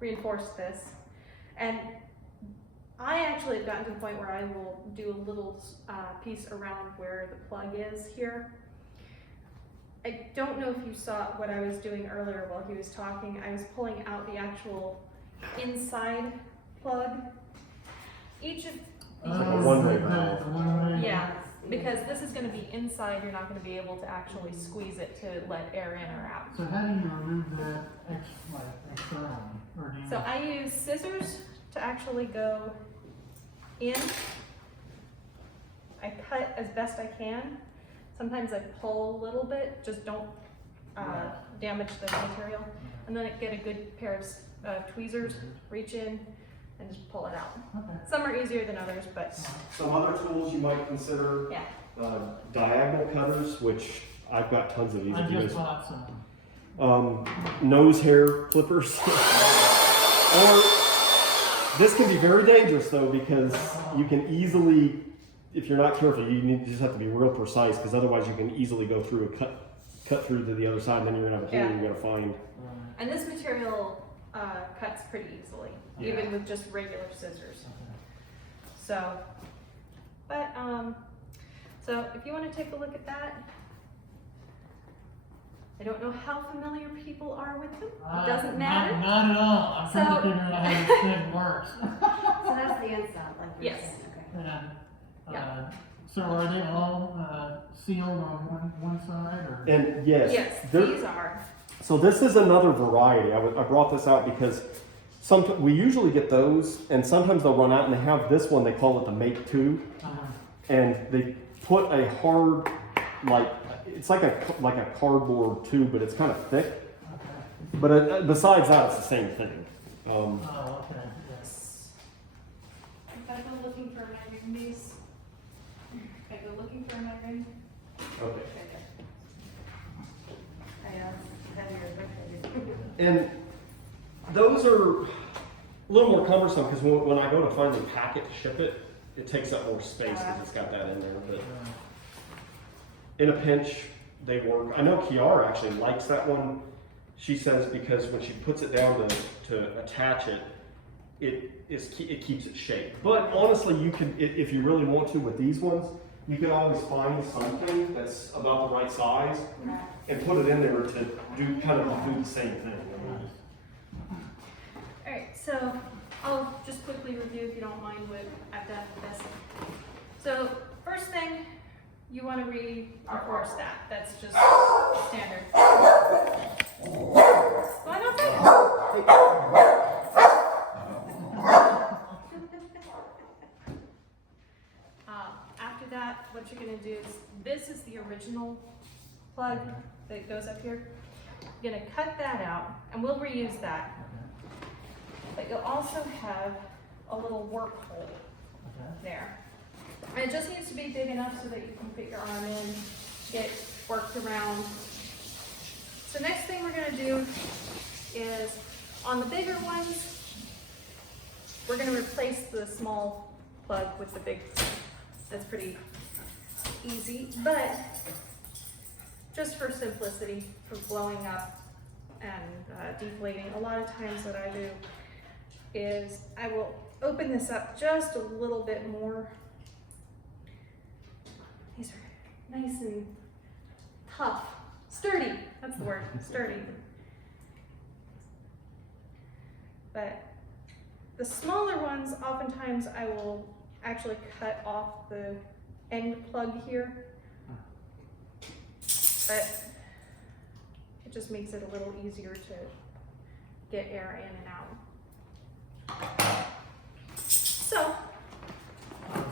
reinforced this. And I actually have gotten to the point where I will do a little piece around where the plug is here. I don't know if you saw what I was doing earlier while he was talking. I was pulling out the actual inside plug. Each of It's like a one-way valve. The one-way. yeah, because this is going to be inside. You're not going to be able to actually squeeze it to let air in or out. So how do you remove that externally, or do you? So I use scissors to actually go in. I cut as best I can. Sometimes I pull a little bit, just don't damage the material. And then I get a good pair of tweezers, reach in, and just pull it out. Okay. Some are easier than others, but Some other tools you might consider, yeah. diagonal cutters, which I've got tons of these. I if you just guys- bought some. Nose hair clippers. Or this can be very dangerous though, because you can easily, if you're not careful, you just have to be real precise, because otherwise you can easily go through and cut through to the other side, and then you're gonna have a hole Yeah. you gotta find. And this material cuts pretty easily, Yeah. even with just regular scissors. Okay. So, but so if you want to take a look at that, I don't know how familiar people are with them. It doesn't matter. Not at all. I'm trying to So- figure out how this thing works. So that's the inside, like you're Yes. saying, okay. And, Yeah. so are they all sealed on one side, or? And yes, Yes, there- these are. so this is another variety. I brought this out because we usually get those, and sometimes they'll run out and they have this one, they call it the Make Two, and they put a hard, it's like a cardboard tube, but it's kind of thick. Okay. But besides that, it's the same thing. Oh, okay, yes. If I go looking for my ring piece, if I go looking for my ring, Okay. right there. I know, it's heavier, And those are a little more cumbersome because when I go to finally pack it to ship it, it takes up more space because it's got that in there. But in a pinch, they work. I know Kiara actually likes that one. She says because when she puts it down to attach it, it keeps its shape. But honestly, you can, if you really want to with these ones, you can always find something that's about the right size and put it in there to do the same thing. Alright, so I'll just quickly review, if you don't mind, what I've done with this. So first thing, you want to reinforce that. That's just standard. Why not after that, what you're going to do is, this is the original plug that goes up here. You're going to cut that out, and we'll reuse that. But you'll also have a little work hole there. And it just needs to be big enough so that you can fit your arm in, get worked around. So next thing we're going to do is, on the bigger ones, we're going to replace the small plug with the big plug. That's pretty easy, but just for simplicity, for blowing up and deflating, a lot of times what I do is I will open this up just a little bit more. These are nice and tough, sturdy, that's the word, sturdy. But the smaller ones, oftentimes I will actually cut off the end plug here. But it just makes it a little easier to get air in and out. So,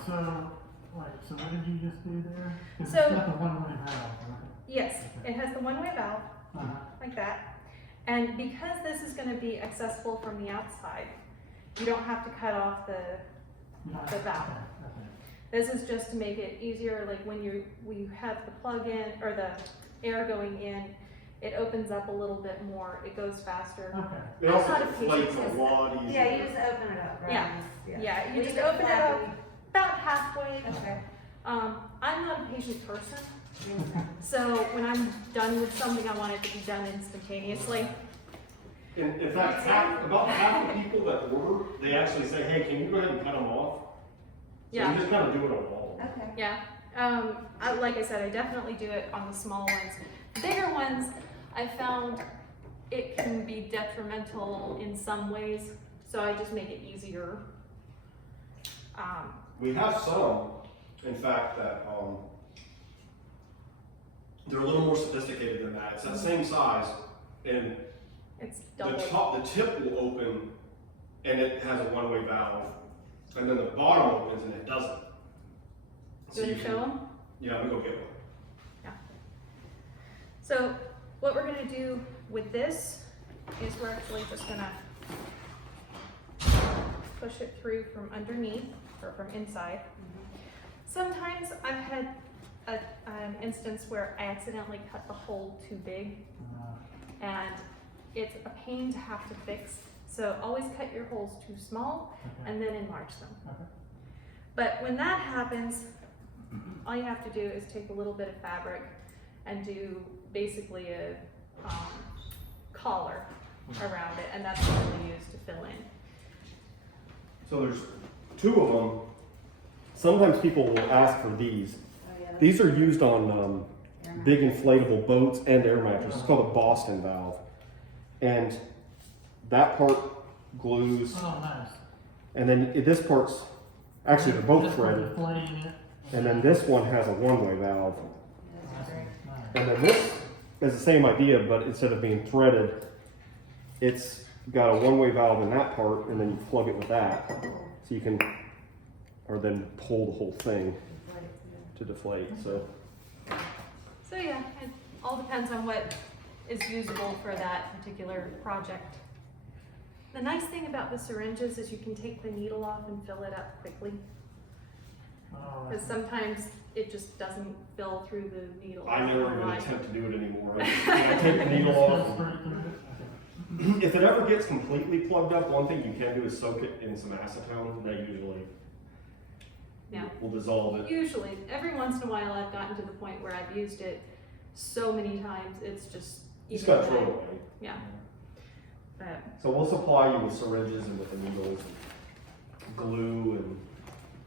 So what did you just do there? 'Cause So- it's got the one-way valve, right? yes, it has the one-way valve, like that. And because this is going to be accessible from the outside, you don't have to cut off the valve. Okay. This is just to make it easier, like when you have the plug in, or the air going in, it opens up a little bit more, it goes faster. Okay. It also Not a deflates patient a lot easier. Yeah, you just open it up, right? Yeah. Yeah, you Leave just open it up flat. about halfway. Okay. I'm not a patient person, so when I'm done with something, I want it to be done instantaneously. In fact, about half the people that order, they actually say, hey, can you go ahead and cut them off? So Yeah. you just kind of do it on all of them. Okay. Yeah, like I said, I definitely do it on the small ones. The bigger ones, I found it can be detrimental in some ways, so I just make it easier. We have some, in fact, that they're a little more sophisticated than that. It's that same size, and It's the double. the tip will open, and it has a one-way valve, and then the bottom opens and it doesn't. Do you want to you show can- them? Yeah, I'm gonna go get one. So what we're gonna do with this is we're actually just gonna push it through from underneath or from inside. Sometimes I've had an instance where I accidentally cut the hole too big, and it's a pain to have to fix. So always cut your holes too small and then enlarge them. Okay. But when that happens, all you have to do is take a little bit of fabric and do basically a collar around it, and that's what we use to fill in. So there's two of them. Sometimes people will ask for these. These are used on big inflatable boats and air mattresses. It's called a Boston valve. And that part glues, Oh, nice. and then this part's, actually they're both Just for threaded. deflating it. And then this one has a one-way valve. Nice. And then this is the same idea, but instead of being threaded, it's got a one-way valve in that part, and then you plug it with that. So you can, or then pull the whole thing to deflate, so. So yeah, it all depends on what is usable for that particular project. The nice thing about the syringes is you can take the needle off and fill it up quickly, Oh, because sometimes it just doesn't fill through the needle. I never even Otherwise- attempt to do it anymore. I take the needle off. If it ever gets completely plugged up, one thing you can do is soak it in some acetone. That usually Yeah. will dissolve it. Usually, every once in a while, I've gotten to the point where I've used it so many times, it's just You just even gotta throw it then- away. Yeah. But So we'll supply you with syringes and with the needles and glue, and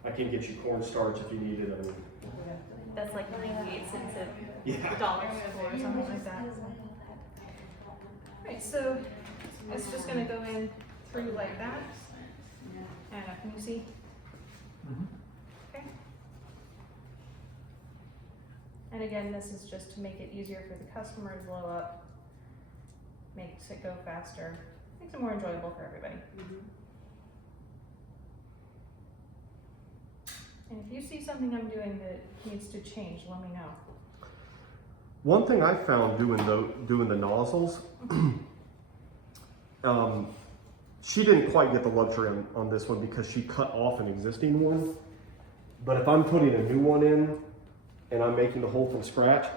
I can get you cornstarch if you need it. I mean, that's like 98 cents at yeah. the dollar store or something like that. Right, so it's just gonna go in through like that. And can you see? Mhm. Okay. And again, this is just to make it easier for the customer to blow up, makes it go faster, makes it more enjoyable for everybody. And if you see something I'm doing that needs to change, let me know. One thing I found doing the nozzles, she didn't quite get the luxury on this one because she cut off an existing one. But if I'm putting a new one in and I'm making the hole from scratch,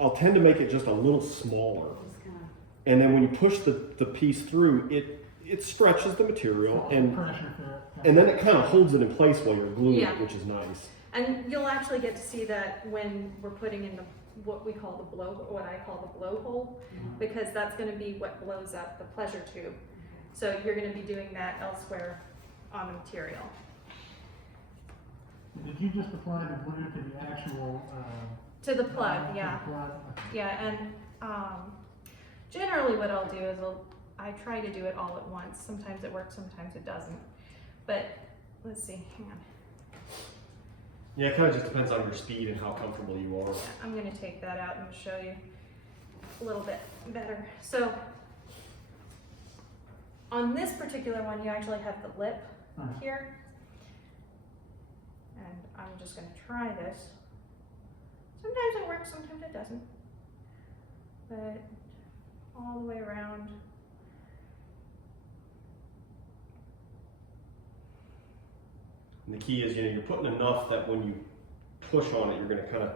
I'll tend to make it just a little smaller. Just kind of, And then when you push the piece through, it stretches the material and Pressure fit. then it kind of holds it in place while you're gluing Yeah. it, which is nice. And you'll actually get to see that when we're putting in what I call the blowhole, because that's going to be what blows up the pleasure tube. So you're going to be doing that elsewhere on the material. Did you just apply the glue to the actual, To the plug, to yeah. the plug? Yeah, and generally what I'll do is I try to do it all at once. Sometimes it works, sometimes it doesn't. But let's see, hang on. Yeah, it kind of just depends on your speed and how comfortable you are. Yeah, I'm gonna take that out and show you a little bit better. So on this particular one, you actually have the lip here. And I'm just gonna try this. Sometimes it works, sometimes it doesn't. But all the way around. And the key is, you're putting enough that when you push on it, you're going to kind of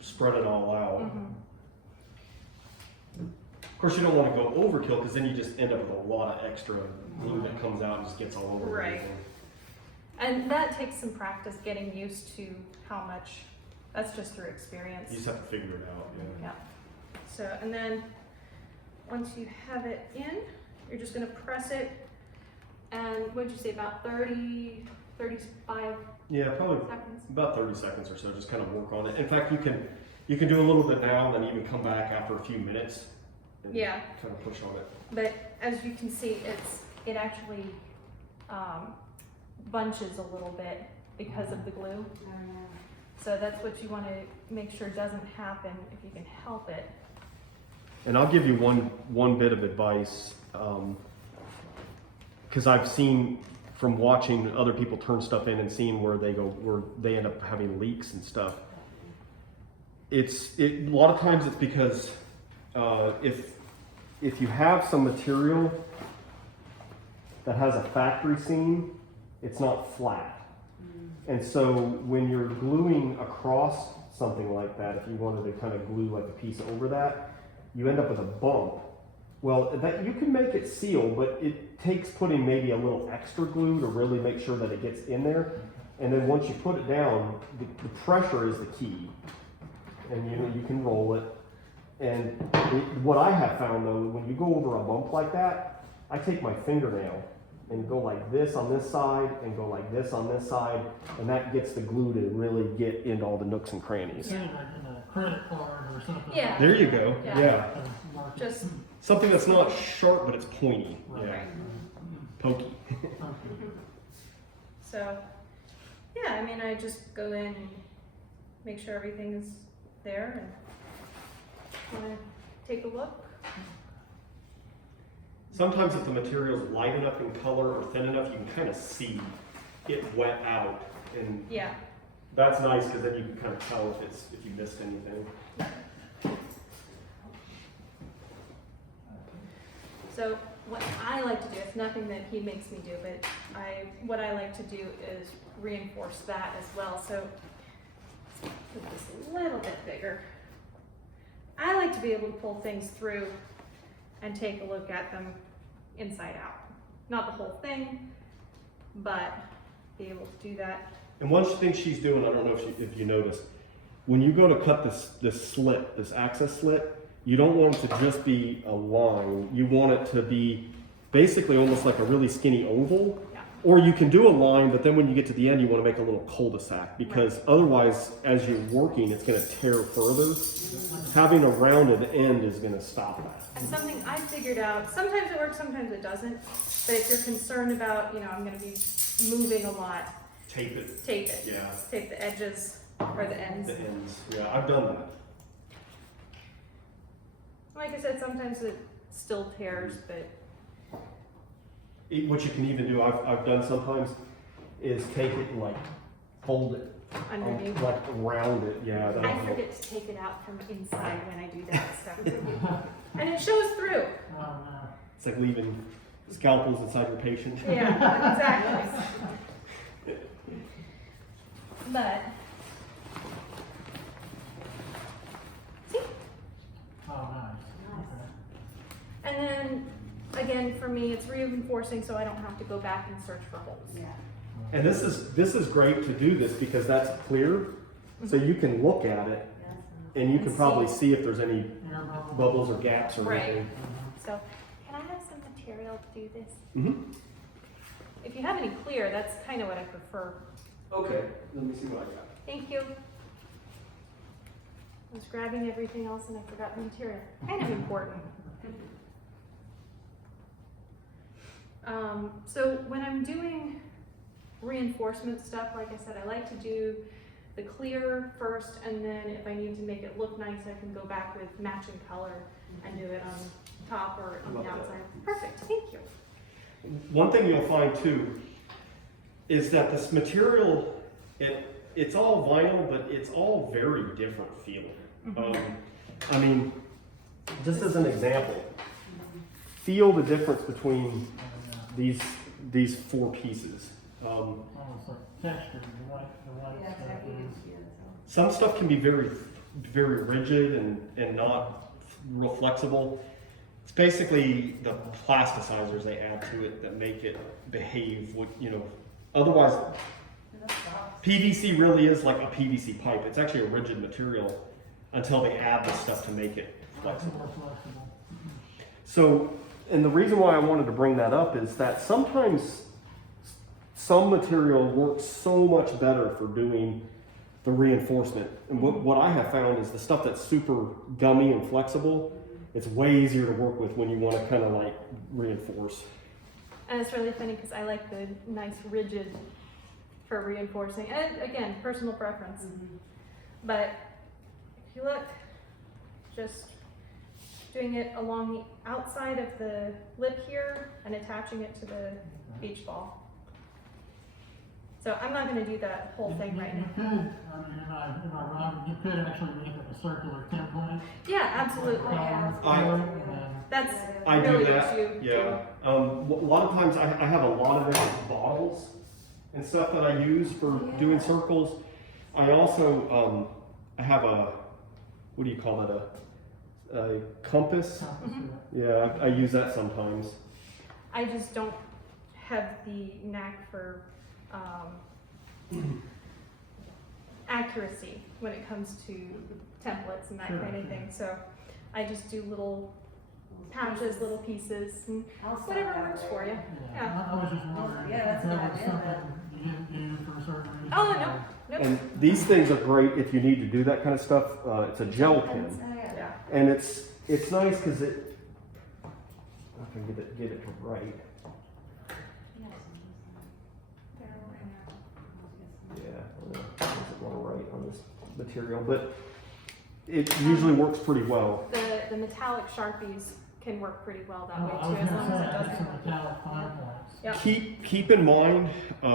spread it all out. Of course, you don't want to go overkill because then you just end up with a lot of extra glue that comes out and just gets all over Right. everything. And that takes some practice getting used to how much. That's just through experience. You just have to figure it out. Yeah. Yeah. So, and then once you have it in, you're just gonna press it. And what'd you say, about 35 Yeah, probably seconds? about 30 seconds or so. Just kind of work on it. In fact, you can do a little bit now, then even come back after a few minutes and Yeah. kind of push on it. But as you can see, it actually bunches a little bit because of the glue. So that's what you want to make sure doesn't happen if you can help it. And I'll give you one bit of advice, because I've seen from watching other people turn stuff in and seeing where they end up having leaks and stuff. A lot of times it's because if you have some material that has a factory seam, it's not flat. And so when you're gluing across something like that, if you wanted to kind of glue like a piece over that, you end up with a bump. Well, that you can make it seal, but it takes putting maybe a little extra glue to really make sure that it gets in there. And then once you put it down, the pressure is the key. And you can roll it. And what I have found though, when you go over a bump like that, I take my fingernail and go like this on this side and go like this on this side, and that gets the glue to really get into all the nooks and crannies. Say like in a credit card or something. Yeah. There you go. Yeah. Yeah. Just Something that's not sharp, but it's pointy. Yeah. right. Pokey. So, yeah, I mean, I just go in and make sure everything's there and want to take a look. Sometimes if the material's light enough in color or thin enough, you can kind of see it wet out, and Yeah. that's nice because then you can kind of tell if you missed anything. So what I like to do, it's nothing that he makes me do, but what I like to do is reinforce that as well. So let's put this a little bit bigger. I like to be able to pull things through and take a look at them inside out. Not the whole thing, but be able to do that. And one thing she's doing, I don't know if you noticed, when you go to cut this slit, this access slit, you don't want it to just be a line. You want it to be basically almost like a really skinny oval. Yeah. Or you can do a line, but then when you get to the end, you want to make a little cul-de-sac, because otherwise, as you're working, it's going to tear further. Having a rounded end is going to stop that. And something I figured out, sometimes it works, sometimes it doesn't. But if you're concerned about, I'm going to be moving a lot, Tape it. tape it. Yeah. Tape the edges or the ends. The ends, yeah, I've done that. Like I said, sometimes it still tears, but What you can even do, I've done sometimes, is take it and like fold it, underneath. like around it, yeah. that'll I help. forget to take it out from inside when I do that stuff. And it shows through. Oh, no. It's like leaving scalpels inside your patient. Yeah, exactly. But, see? Oh, nice. Okay. And then, again, for me, it's reinforcing so I don't have to go back and search for holes. Yeah. And this is great to do this because that's clear, so you can look at it and you can probably see if there's any Air bubble. bubbles or gaps or Right. anything. So, can I have some material to do this? Mm-hmm. If you have any clear, that's kind of what I prefer. Okay, let me see what I got. Thank you. I was grabbing everything else and I forgot the material. Kind of important. So when I'm doing reinforcement stuff, like I said, I like to do the clear first, and then if I need to make it look nice, I can go back with matching color and do it on top or on the Love that. outside. Perfect, thank you. One thing you'll find too is that this material, it's all vinyl, but it's all very different feeling. I mean, just as an example, feel the difference between these four pieces. Almost like texture, the white Yeah, stuff exactly. is. Yeah, Some stuff can be very, very rigid and not real flexible. It's basically the plasticizers they add to it that make it behave, otherwise PVC really is like a PVC pipe. It's actually a rigid material until they add this stuff to make it flexible. More flexible. So, and the reason why I wanted to bring that up is that sometimes some material works so much better for doing the reinforcement. And what I have found is the stuff that's super gummy and flexible, it's way easier to work with when you want to kind of like reinforce. And it's really funny because I like the nice rigid for reinforcing. And again, personal preference. But if you look, just doing it along the outside of the lip here and attaching it to the beach ball. So I'm not going to do that whole thing right You now. could, I mean, am I wrong? You could actually make it a circular template. Yeah, absolutely. That's I do really that, what you yeah. A lot of times I have a lot of different bottles and stuff that I use for doing circles. I also, I have what do you call it, a compass? Yeah, I use that sometimes. I just don't have the knack for accuracy when it comes to templates and that Sure, kind of thing. So I just do little pouches, little pieces, and whatever works for you. Yeah. I was just wondering. Yeah, that's if a that good was idea, something you didn't do for a certain reason. Oh, or- no. Nope. And these things are great if you need to do that kind of stuff. It's a gel pen. Yeah. And it's nice because I can get it to write. Yeah, it doesn't want to write on this material, but it usually works pretty well. The metallic Sharpies can work pretty well that I way was too, as gonna long say, as it I did doesn't. some metallic fine points. Yep. Keep in mind, As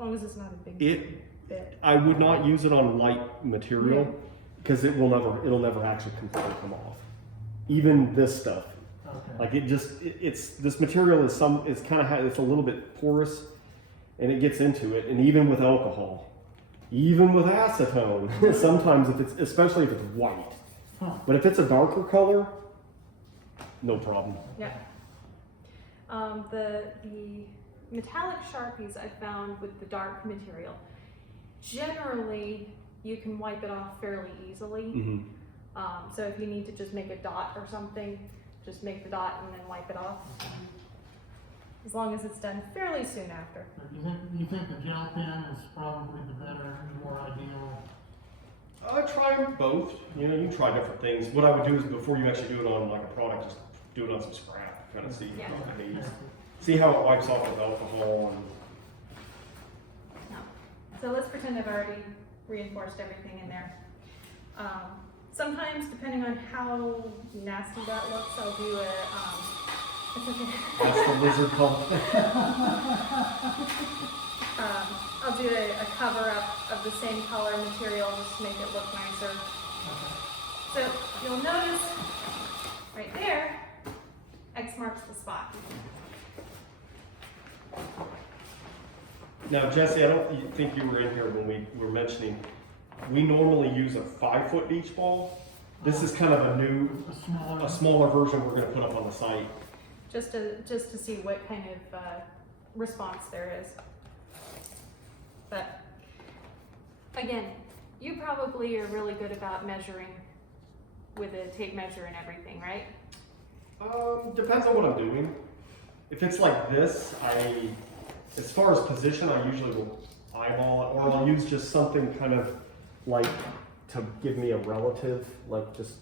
long as it's not a big bit. I would not use it on light material because it'll never actually completely come off. Even this stuff, Okay. like this material is it's a little bit porous, and it gets into it. And even with alcohol, even with acetone, sometimes especially if it's white, Huh. but if it's a darker color, no problem. Yeah. The metallic Sharpies I found with the dark material, generally you can wipe it off fairly easily. Mm-hmm. So if you need to just make a dot or something, just make the dot and then wipe it off. As long as it's done fairly soon after. But you think the gel pen is probably the better, more ideal? I try both. You can try different things. What I would do is before you actually do it on like a product, just do it on some scrap, kind of see Yeah. how it behaves. See how it wipes off with alcohol. And No. So let's pretend I've already reinforced everything in there. Sometimes, depending on how nasty that looks, I'll do a, it's okay. That's the lizard called. I'll do a cover up of the same color material just to make it look nicer. So you'll notice right there, X marks the spot. Now, Jesse, I don't think you were in here when we were mentioning, we normally use a 5-foot beach ball. This is kind of a smaller version we're gonna put up on the site. Just to see what kind of response there is. But again, you probably are really good about measuring with a tape measure and everything, right? Depends on what I'm doing. If it's like this, as far as position, I usually will eyeball it, or I'll use just something kind of like to give me a relative, like just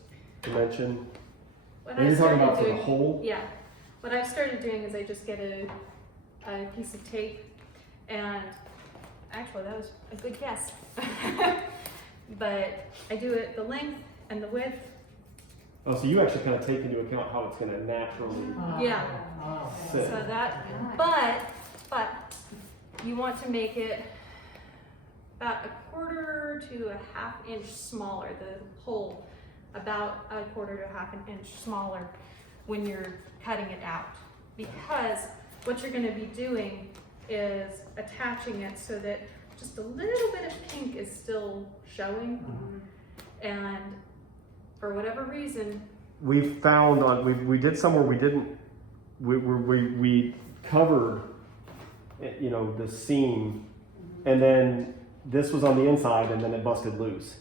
dimension. What Are you talking about for the doing, hole? yeah. What I've started doing is I just get a piece of tape, and actually that was a good guess. But I do it the length and the width. Oh, so you actually kind of take into account how it's going to naturally Yeah. sit. So that, but you want to make it about 1/4 to a 1/2 inch smaller, the hole about 1/4 to a 1/2 inch smaller when you're cutting it out. Because what you're going to be doing is attaching it so that just a little bit of pink is still showing. And for whatever reason, We found we did somewhere we covered, you know, the seam, and then this was on the inside, and then it busted loose.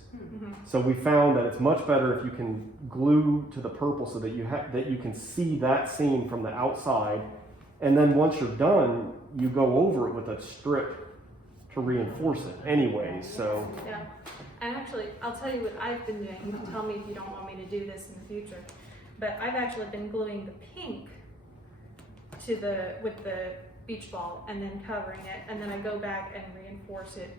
So we found that it's much better if you can glue to the purple so that you can see that seam from the outside, and then once you're done, you go over it with a strip to reinforce it anyway. So yeah. And actually, I'll tell you what I've been doing. You can tell me if you don't want me to do this in the future. But I've actually been gluing the pink with the beach ball and then covering it, and then I go back and reinforce it,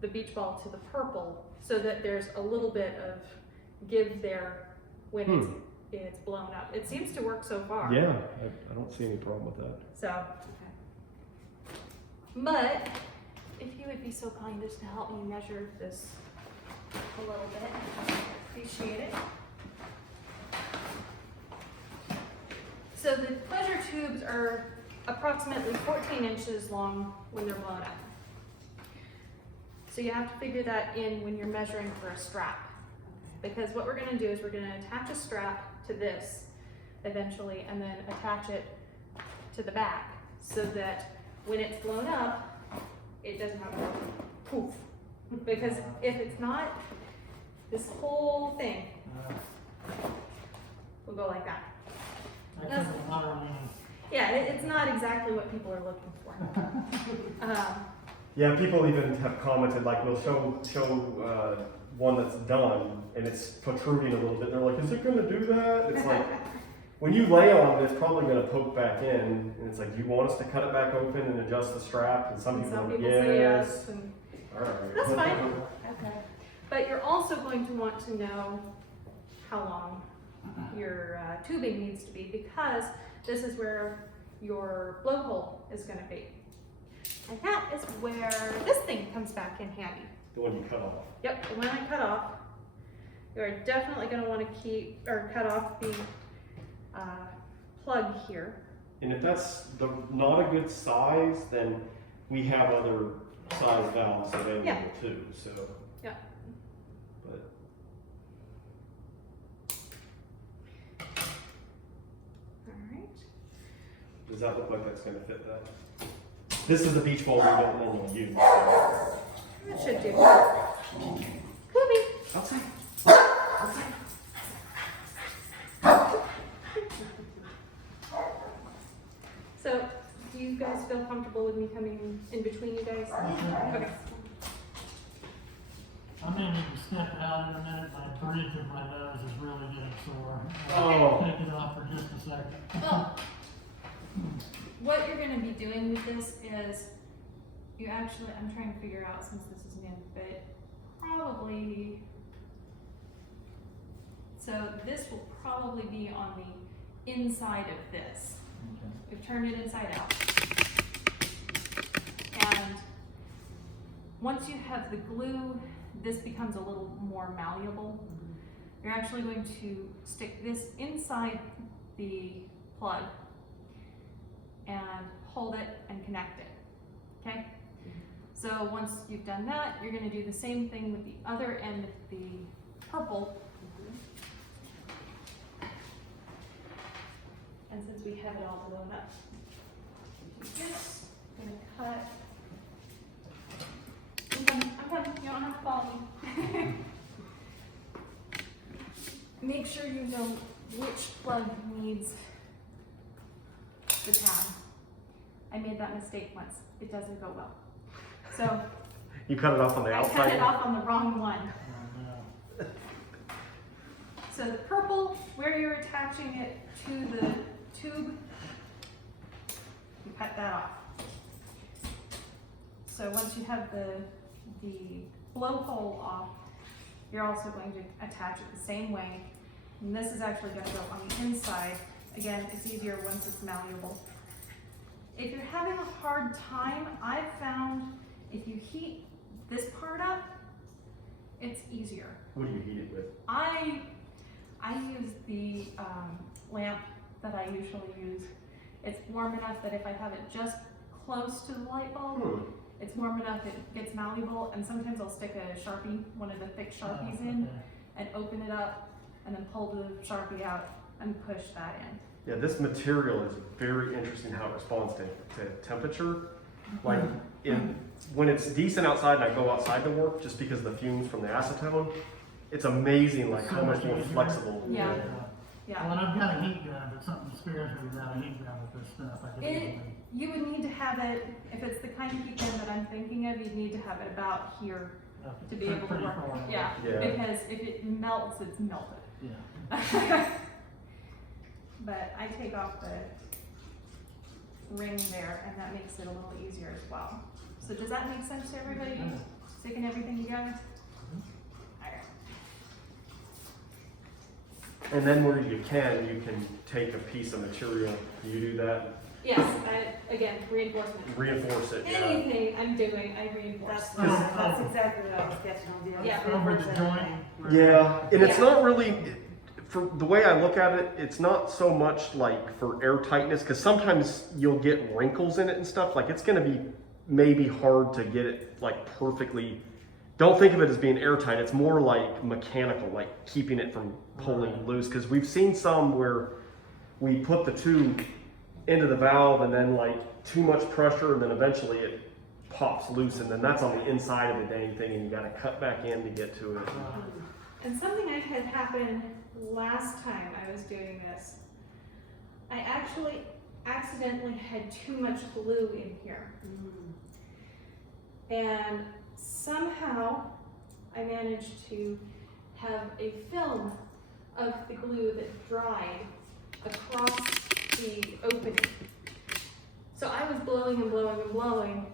the beach ball to the purple, so that there's a little bit of give there when it's blown up. It seems to work so far. yeah, I don't see any problem with that. So, but if you would be so kind as to help me measure this a little bit, appreciate it. So the pleasure tubes are approximately 14 inches long when they're blown up. So you have to figure that in when you're measuring for a strap. Because what we're going to do is we're going to attach a strap to this eventually, and then attach it to the back so that when it's blown up, it doesn't have a poof. Because if it's not, this whole thing will go like that. Yeah, it's not exactly what people are looking for. Yeah, people even have commented, like, we'll show one that's done, and it's protruding a little bit. They're like, is it going to do that? It's like, when you lay on it, it's probably going to poke back in, and it's like, do you want us to cut it back open and adjust the strap? And some people are like, say yes. And all right. that's fine. Okay. But you're also going to want to know how long your tubing needs to be, because this is where your blowhole is going to be. And that is where this thing comes back in handy. The one you cut off. Yep, the one I cut off. You are definitely going to want to cut off the plug here. And if that's not a good size, then we have other size valves available too. So. Yeah. But. All right. Does that look like that's going to fit that? This is the beach ball we don't normally use. So. That should do. Kobe. Outside. Outside. So, do you guys feel comfortable with me coming in between you guys? Okay. I may need to step out in a minute. My bridge of my nose is really getting sore. Oh. Take it off for just a second. Well, what you're going to be doing with this is you actually, I'm trying to figure out since this is new, but probably, so this will probably be on the inside of this. Okay. We've turned it inside out. And once you have the glue, this becomes a little more malleable. You're actually going to stick this inside the plug and hold it and connect it, okay? So once you've done that, you're gonna do the same thing with the other end of the purple. And since we have it all blown up, this, I'm gonna cut. I'm coming, you don't have to follow me. Make sure you know which plug needs the tab. I made that mistake once. It doesn't go well. So You cut it off on the I outside? cut it off on the wrong one. And, So the purple, where you're attaching it to the tube, you cut that off. So once you have the blowhole off, you're also going to attach it the same way. And this is actually going to go on the inside. Again, it's easier once it's malleable. If you're having a hard time, I've found if you heat this part up, it's easier. What do you heat it with? I use the lamp that I usually use. It's warm enough that if I have it just close to the light bulb, it's warm enough it gets malleable, and sometimes I'll stick a Sharpie, one of the thick Sharpies in, and open it up, and then pull the Sharpie out and push that in. Yeah, this material is very interesting how it responds to temperature. Like when it's decent outside and I go outside to work, just because of the fumes from the acetone, it's amazing like how much more flexible. Yeah. Well, Yeah. and I've got a heat gun, but something scares me without a heat gun with this stuff. I could easily. You would need to have it, if it's the kind of heat gun that I'm thinking of, you'd need to have it about here to be able to Pretty work. far. Yeah, Yeah. because if it melts, it's melted. Yeah. But I take off the ring there, and that makes it a little easier as well. So does that make sense to everybody? Yeah. Sticking everything together? Alright. And then where you can take a piece of material. Do you do that? Yes, again, reinforcement. Reinforce it. Yeah. Anything I'm doing, I reinforce. That's exactly what I was getting on. Yeah. Over the joint. Yeah, and it's Yeah. not really, for the way I look at it, it's not so much like for air tightness, because sometimes you'll get wrinkles in it and stuff. Like it's going to be maybe hard to get it like perfectly. Don't think of it as being airtight. It's more like mechanical, like keeping it from pulling loose. Because we've seen some where we put the tube into the valve and then like too much pressure, and then eventually it pops loose, and then that's on the inside of the dang thing, and you got to cut back in to get to it. And something I had happen last time I was doing this, I actually accidentally had too much glue in here. And somehow I managed to have a film of the glue that dried across the opening. So I was blowing and blowing and blowing,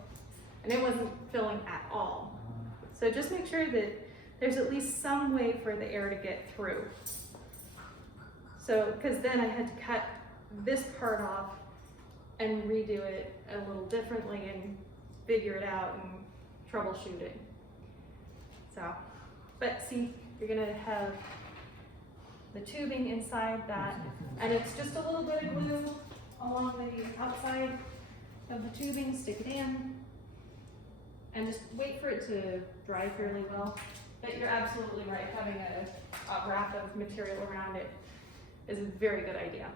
and it wasn't filling at all. So just make sure that there's at least some way for the air to get through. So, because then I had to cut this part off and redo it a little differently and figure it out and troubleshoot it. So, but see, you're gonna have the tubing inside that, and it's just a little bit of glue along the outside of the tubing, stick it in, and just wait for it to dry fairly well. But you're absolutely right, having a wrap of material around it is a very good idea.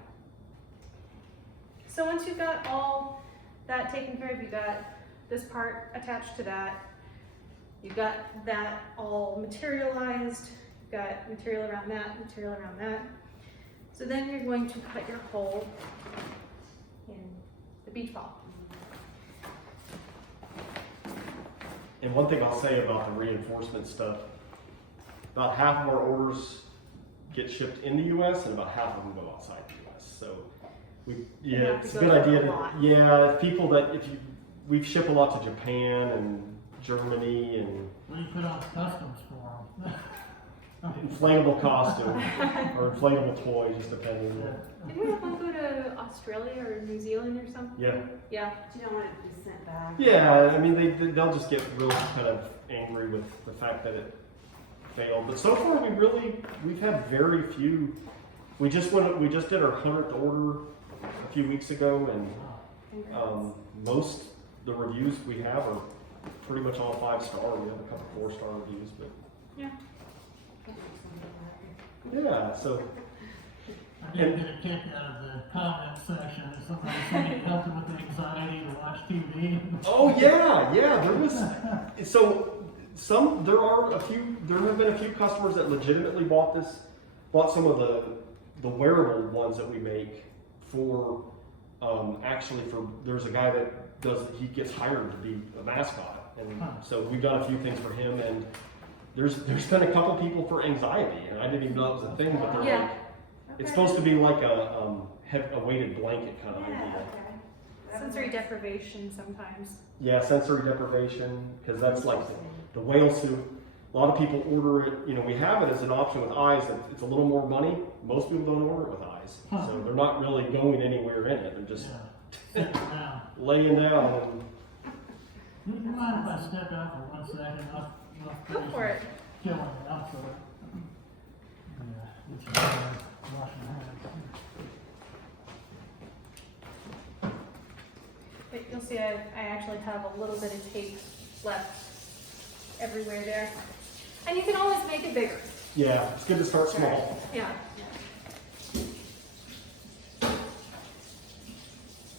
So once you've got all that taken care of, you got this part attached to that, you've got that all materialized, you've got material around that, material around that. So then you're going to cut your hole in the beach ball. And one thing I'll say about the reinforcement stuff, about half of our orders get shipped in the U.S. and about half of them go outside the U.S. So, have yeah, to it's a go good through idea a lot. to, yeah, people that, if you we ship a lot to Japan and Germany and What do you put on customs for them? inflatable costume or inflatable toy, just depending. Didn't we have one go to Australia or New Zealand or something? Yeah. Yeah. But you don't want it to be sent back. Yeah, I mean, they'll just get really kind of angry with the fact that it failed. But so far, we've had very few. We just did our 100th order a few weeks ago, and Congrats. most the reviews we have are pretty much all 5-star. We have a couple 4-star reviews, but Yeah. yeah. So I did get a kick out of the comment section. Somebody said it helped them with anxiety to watch TV. oh yeah, there was there have been a few customers that legitimately bought some of the wearable ones that we make for there's a guy that he gets hired to be a mascot, and so we've got a few things for him, and there's been a couple people for anxiety, and I didn't even know it was a thing, but they're Yeah. like, it's supposed to be like a weighted blanket kind of Yeah, idea. okay. Sensory deprivation sometimes. Yeah, sensory deprivation, because that's like the whale suit. A lot of people order it, we have it as an option with eyes. It's a little more money. Most people don't order it with eyes. So they're not really going anywhere in it. They're just Sitting down. laying down. And You mind if I step out for 1 second? Go for it. Killing me, I'm sorry. Yeah, it's washing my hands. But you'll see I actually have a little bit of tape left everywhere there. And you can always make it bigger. yeah, it's good to start small. Yeah.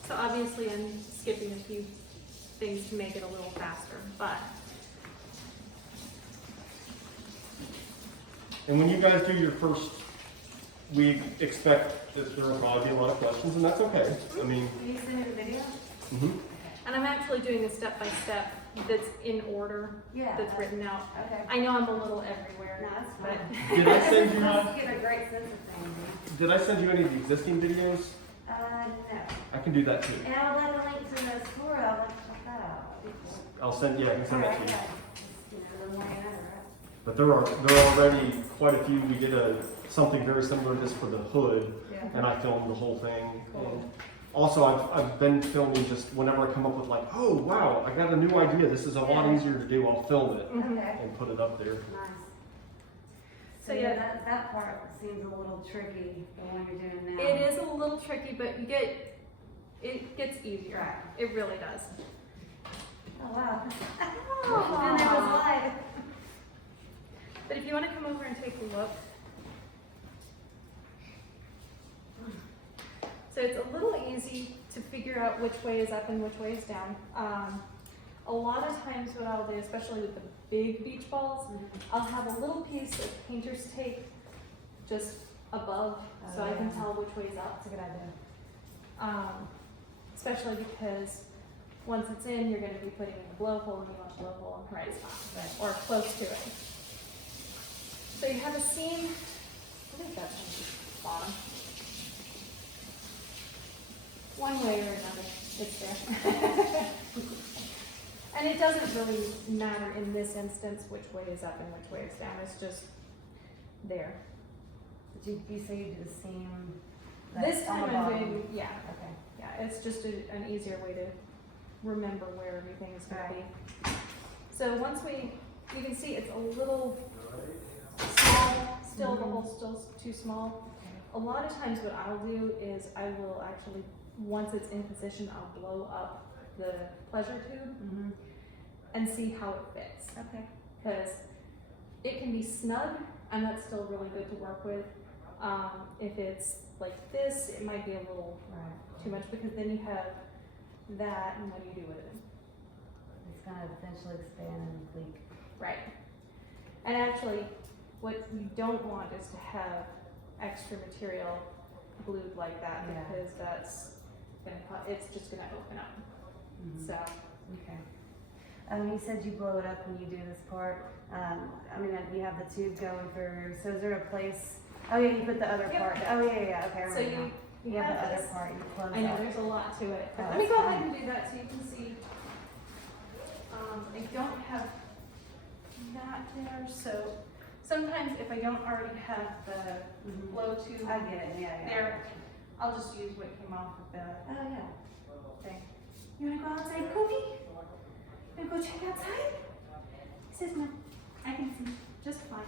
So obviously I'm skipping a few things to make it a little faster, but And when you guys do your first, we expect that there will probably be a lot of questions, and that's okay. I mean, Will you send me the video? mhm. and I'm actually doing a step-by-step that's in order, Yeah. that's written out. Okay. I know I'm a little everywhere, No, that's but fine. Did I send you? Let's get a great sense of things. Did I send you any of the existing videos? No. I can do that too. And I would like a link to the store. I'd like to check that out. That'd be cool. I can send that to you. Alright, yeah. The more you know, right? But there are already quite a few. We did something very similar to this for the hood, Yeah. and I filmed the whole thing. Cool. And also, I've been filming just whenever I come up with like, oh wow, I got a new idea. This is a lot easier to do. I'll film it Mhm. Okay. and put it up there. Nice. So So yeah. yeah, that part seems a little tricky, the one you're doing now. it is a little tricky, but it gets easier. Right. It really does. Oh, wow. Aw. And there was light. But if you want to come over and take a look. So it's a little easy to figure out which way is up and which way is down. A lot of times what I'll do, especially with the big beach balls, I'll have a little piece of painter's tape just above so I can tell which way is up. That's a good idea. Especially because once it's in, you're going to be putting in the blowhole, and you want the blowhole in the right spot, or close to it. So you have a seam, I think that's on the bottom. One way or another, it's there. And it doesn't really matter in this instance which way is up and which way is down, it's just there. But you say you do the same. This on the time I'm bottom. doing, yeah. Okay. Yeah, it's just an easier way to remember where everything is going to be. So once you can see it's a little small, still the hole's still too small. A lot of times what I'll do is I will actually, once it's in position, I'll blow up the pleasure tube Mm-hmm. and see how it fits. Okay. Because it can be snug and that's still really good to work with. If it's like this, it might be a little Right. too much because then you have that and what do you do with it? It's gonna eventually expand and leak. Right. And actually, what you don't want is to have extra material glued like that Yeah. because that's it's just gonna open up. Mhm. So Okay. You said you blow it up when you do this part. You have the tube going through. So is there a place? Oh yeah, you put the other Yep. part. Oh yeah. Okay. I so remember now. you You have the other this. part. You close I know up. there's a lot to it. But Oh, let me that's go fine. ahead and do that so you can see I don't have that there, so sometimes if I don't already have the blow tube I get it, yeah. there, I'll just use what came off of the Oh, yeah. thing. You wanna go outside, Kobe? You wanna go check outside? He says no. I can see just fine.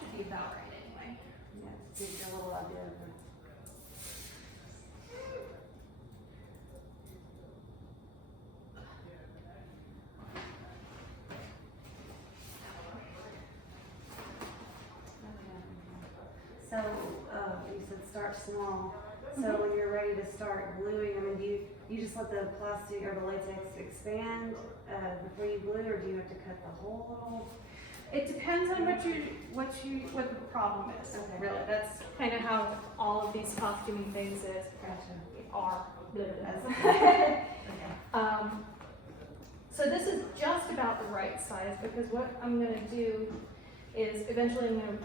Should be about right anyway. Yeah, give you a little idea of it. So, you said start small. So when you're ready to start gluing, I mean, do you just let the plastic or the latex expand before you glue, or do you have to cut the hole? It depends on what the problem is. Okay. Really, that's kind of how all of these costuming things are. Okay. So this is just about the right size, because what I'm going to do is eventually I'm going to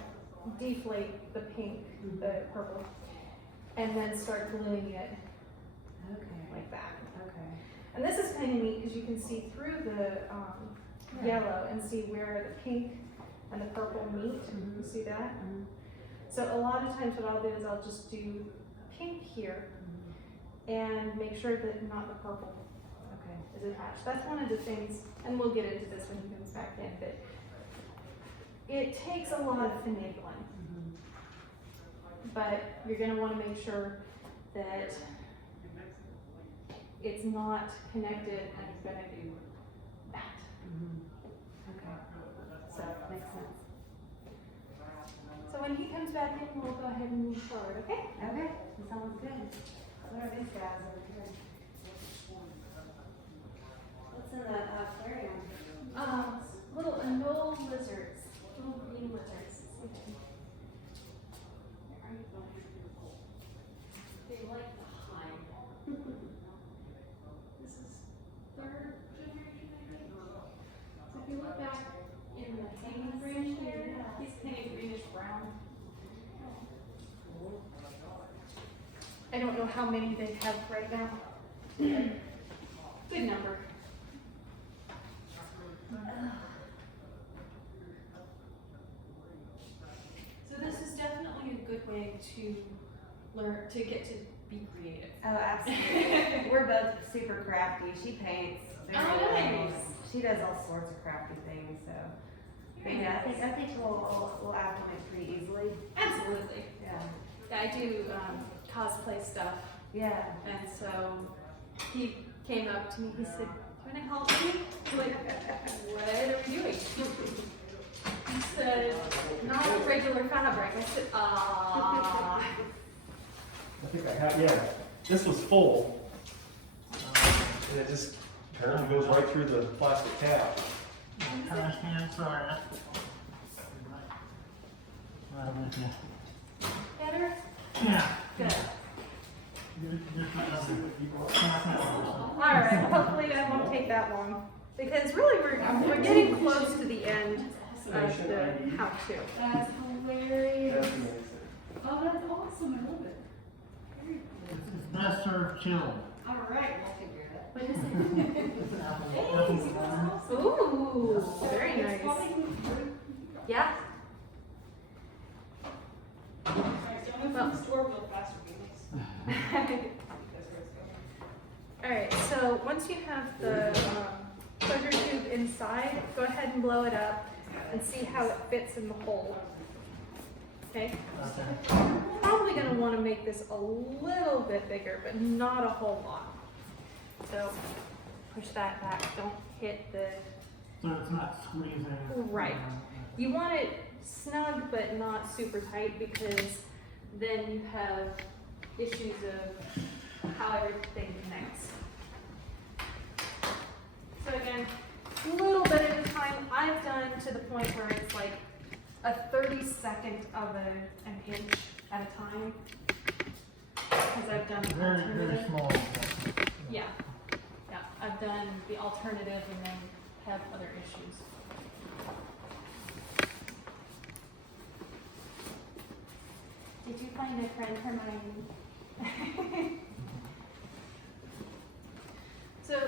deflate the pink, the purple, and then start gluing it Okay. like that. Okay. And this is kind of neat because you can see through the yellow and see where the pink and the purple meet. You see that? So a lot of times what I'll do is I'll just do pink here and make sure that not the purple is attached. That's one of the things, and we'll get into this when he comes back in, but it takes a lot of finagling. But you're going to want to make sure that it's not connected and it's going to do that. Okay. So, makes sense. So when he comes back in, we'll go ahead and move forward, okay? Okay, that sounds good. What are these guys over here? What's in the aquarium? Little anole lizards, little green lizards. They like to hide. This is third generation, I think. So if you look back in the hanging branch there, he's kind of greenish brown. I don't know how many they have right now. Good number. So this is definitely a good way to learn, to get to be creative. Oh, absolutely. We're both super crafty. She paints. Very well. Nice. She does all sorts of crafty things. So, but yeah, I think we'll acclimate pretty easily. Absolutely. Yeah. Yeah, I do cosplay stuff, Yeah. and so he came up to me. He said, "Do you want to help me?" I was like, "What are we doing?" He said, "Not regular fabric." I said, "Ah." I think I have, yeah, this was full. And it just apparently goes right through the plastic cap. Trash can, sorry. Right with you. Better? Yeah. Good. Just All right. Hopefully that won't take that long, because really we're getting close to the end of the how-to. That's hilarious. That's amazing. Oh, that's awesome. I love it. It's best served chilled. All right, we'll figure it out. What is it? It's an apple. Ooh, very nice. Yeah. Alright, so I'm gonna the store real fast for me. That's where it's going. All right. So once you have the pleasure tube inside, go ahead and blow it up and see how it fits in the hole. Okay. Okay. Probably going to want to make this a little bit bigger, but not a whole lot. So push that back. Don't hit the. So it's not squeezing. Right. You want it snug, but not super tight, because then you have issues of how everything connects. So again, a little bit at a time. I've done to the point where it's like a 32nd of an inch at a time, because I've done the Very, very alternative. small. Yeah, yeah, I've done the alternative and then have other issues. Did you find a friend, Hermione? So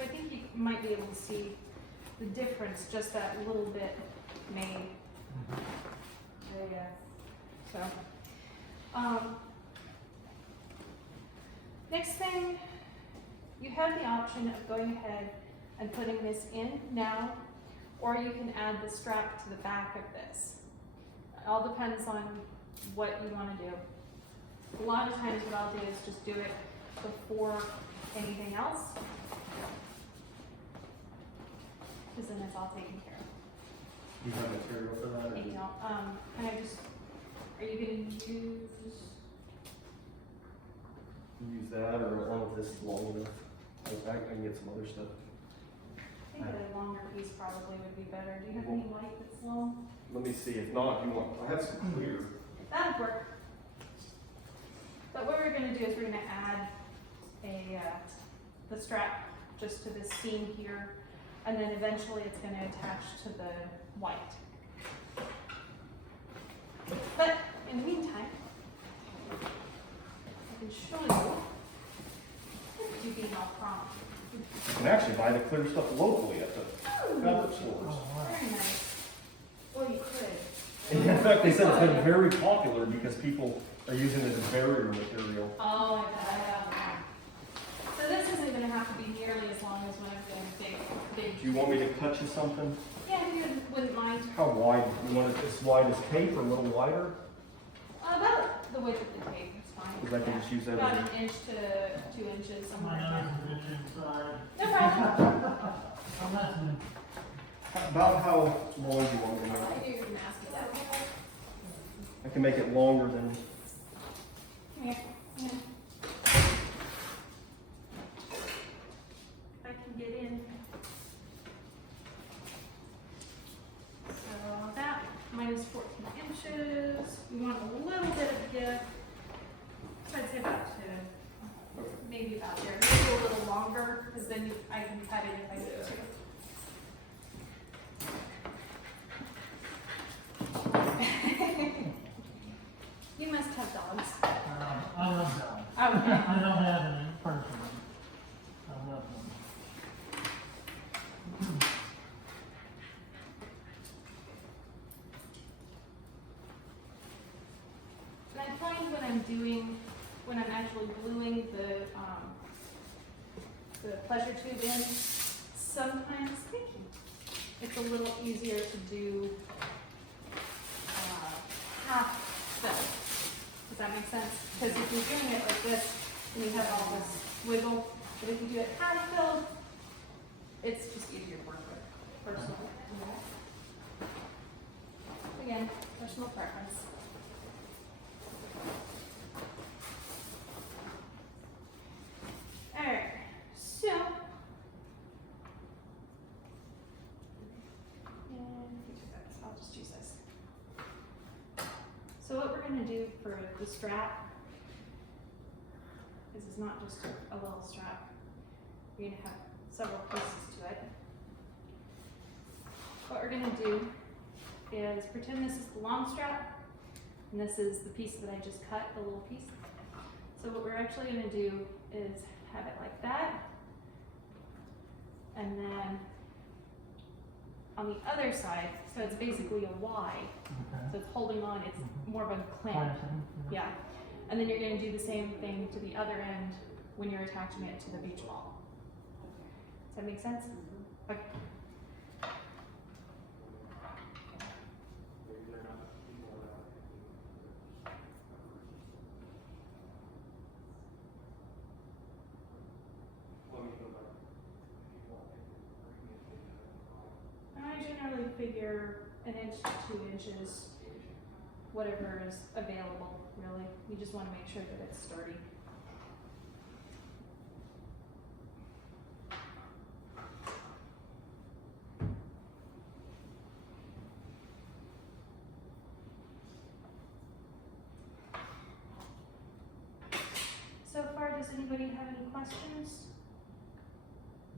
I think you might be able to see the difference just that little bit made. Oh, yeah. So, next thing, you have the option of going ahead and putting this in now, or you can add the strap to the back of this. It all depends on what you want to do. A lot of times what I'll do is just do it before anything else, because then it's all taken care of. You have material for that? or- You know, can I just, are you gonna Use that, or I don't know if this is long enough. I can get some other stuff. I think a longer piece probably would be better. Do you have any white that's long? Let me see, if not, if you want, I have some clear. That'd work. But what we're gonna do is we're gonna add the strap just to this seam here, and then eventually it's gonna attach to the white. But in the meantime, I can show you being all prompt. You can actually buy the clear stuff locally at the fabric stores. Oh, wow. Very nice. Or you could. And in fact, they said it's been very popular because people are using it as barrier material. Oh, I bet. So this isn't gonna have to be nearly as long as when I've done big. Do you want me to cut you something? Yeah, if you wouldn't mind. How wide? You want it as wide as tape or a little wider? About the width of the tape is fine. Because I can just use that About as an inch to 2 inches, somewhere My like nose that. is itching inside. No problem. I'm listening. About how long do you want me to I make it? knew you were gonna ask me that. I can make it longer than, Come here. Yeah. If I can get in. So that minus 14 inches. We want a little bit of give. So I'd say about maybe about there. Maybe a little longer, because then I can cut it if I need to. You must have dogs. I love dogs. Okay. I don't have any personally. I love them. And I find when I'm actually gluing the pleasure tube in, sometimes it's a little easier to do half fill. Does that make sense? Because if you're doing it like this, then you have all this wiggle. But if you do it half filled, it's just easier to work with, personally. Again, personal preference. Alright, so, I'll just use this. So what we're gonna do for the strap, this is not just a little strap, we're gonna have several pieces to it. What we're gonna do is pretend this is the long strap, and this is the piece that I just cut, the little piece. So what we're actually gonna do is have it like that, and then on the other side, so it's basically a Y, Okay. so it's holding on, it's more of a clamp, Planting, yeah. And then you're gonna do the same thing to the other end when you're attaching it to the beach ball. Does that make sense? Okay. I generally figure an inch to 2 inches, whatever is available, really. You just want to make sure that it's sturdy. So far, does anybody have any questions?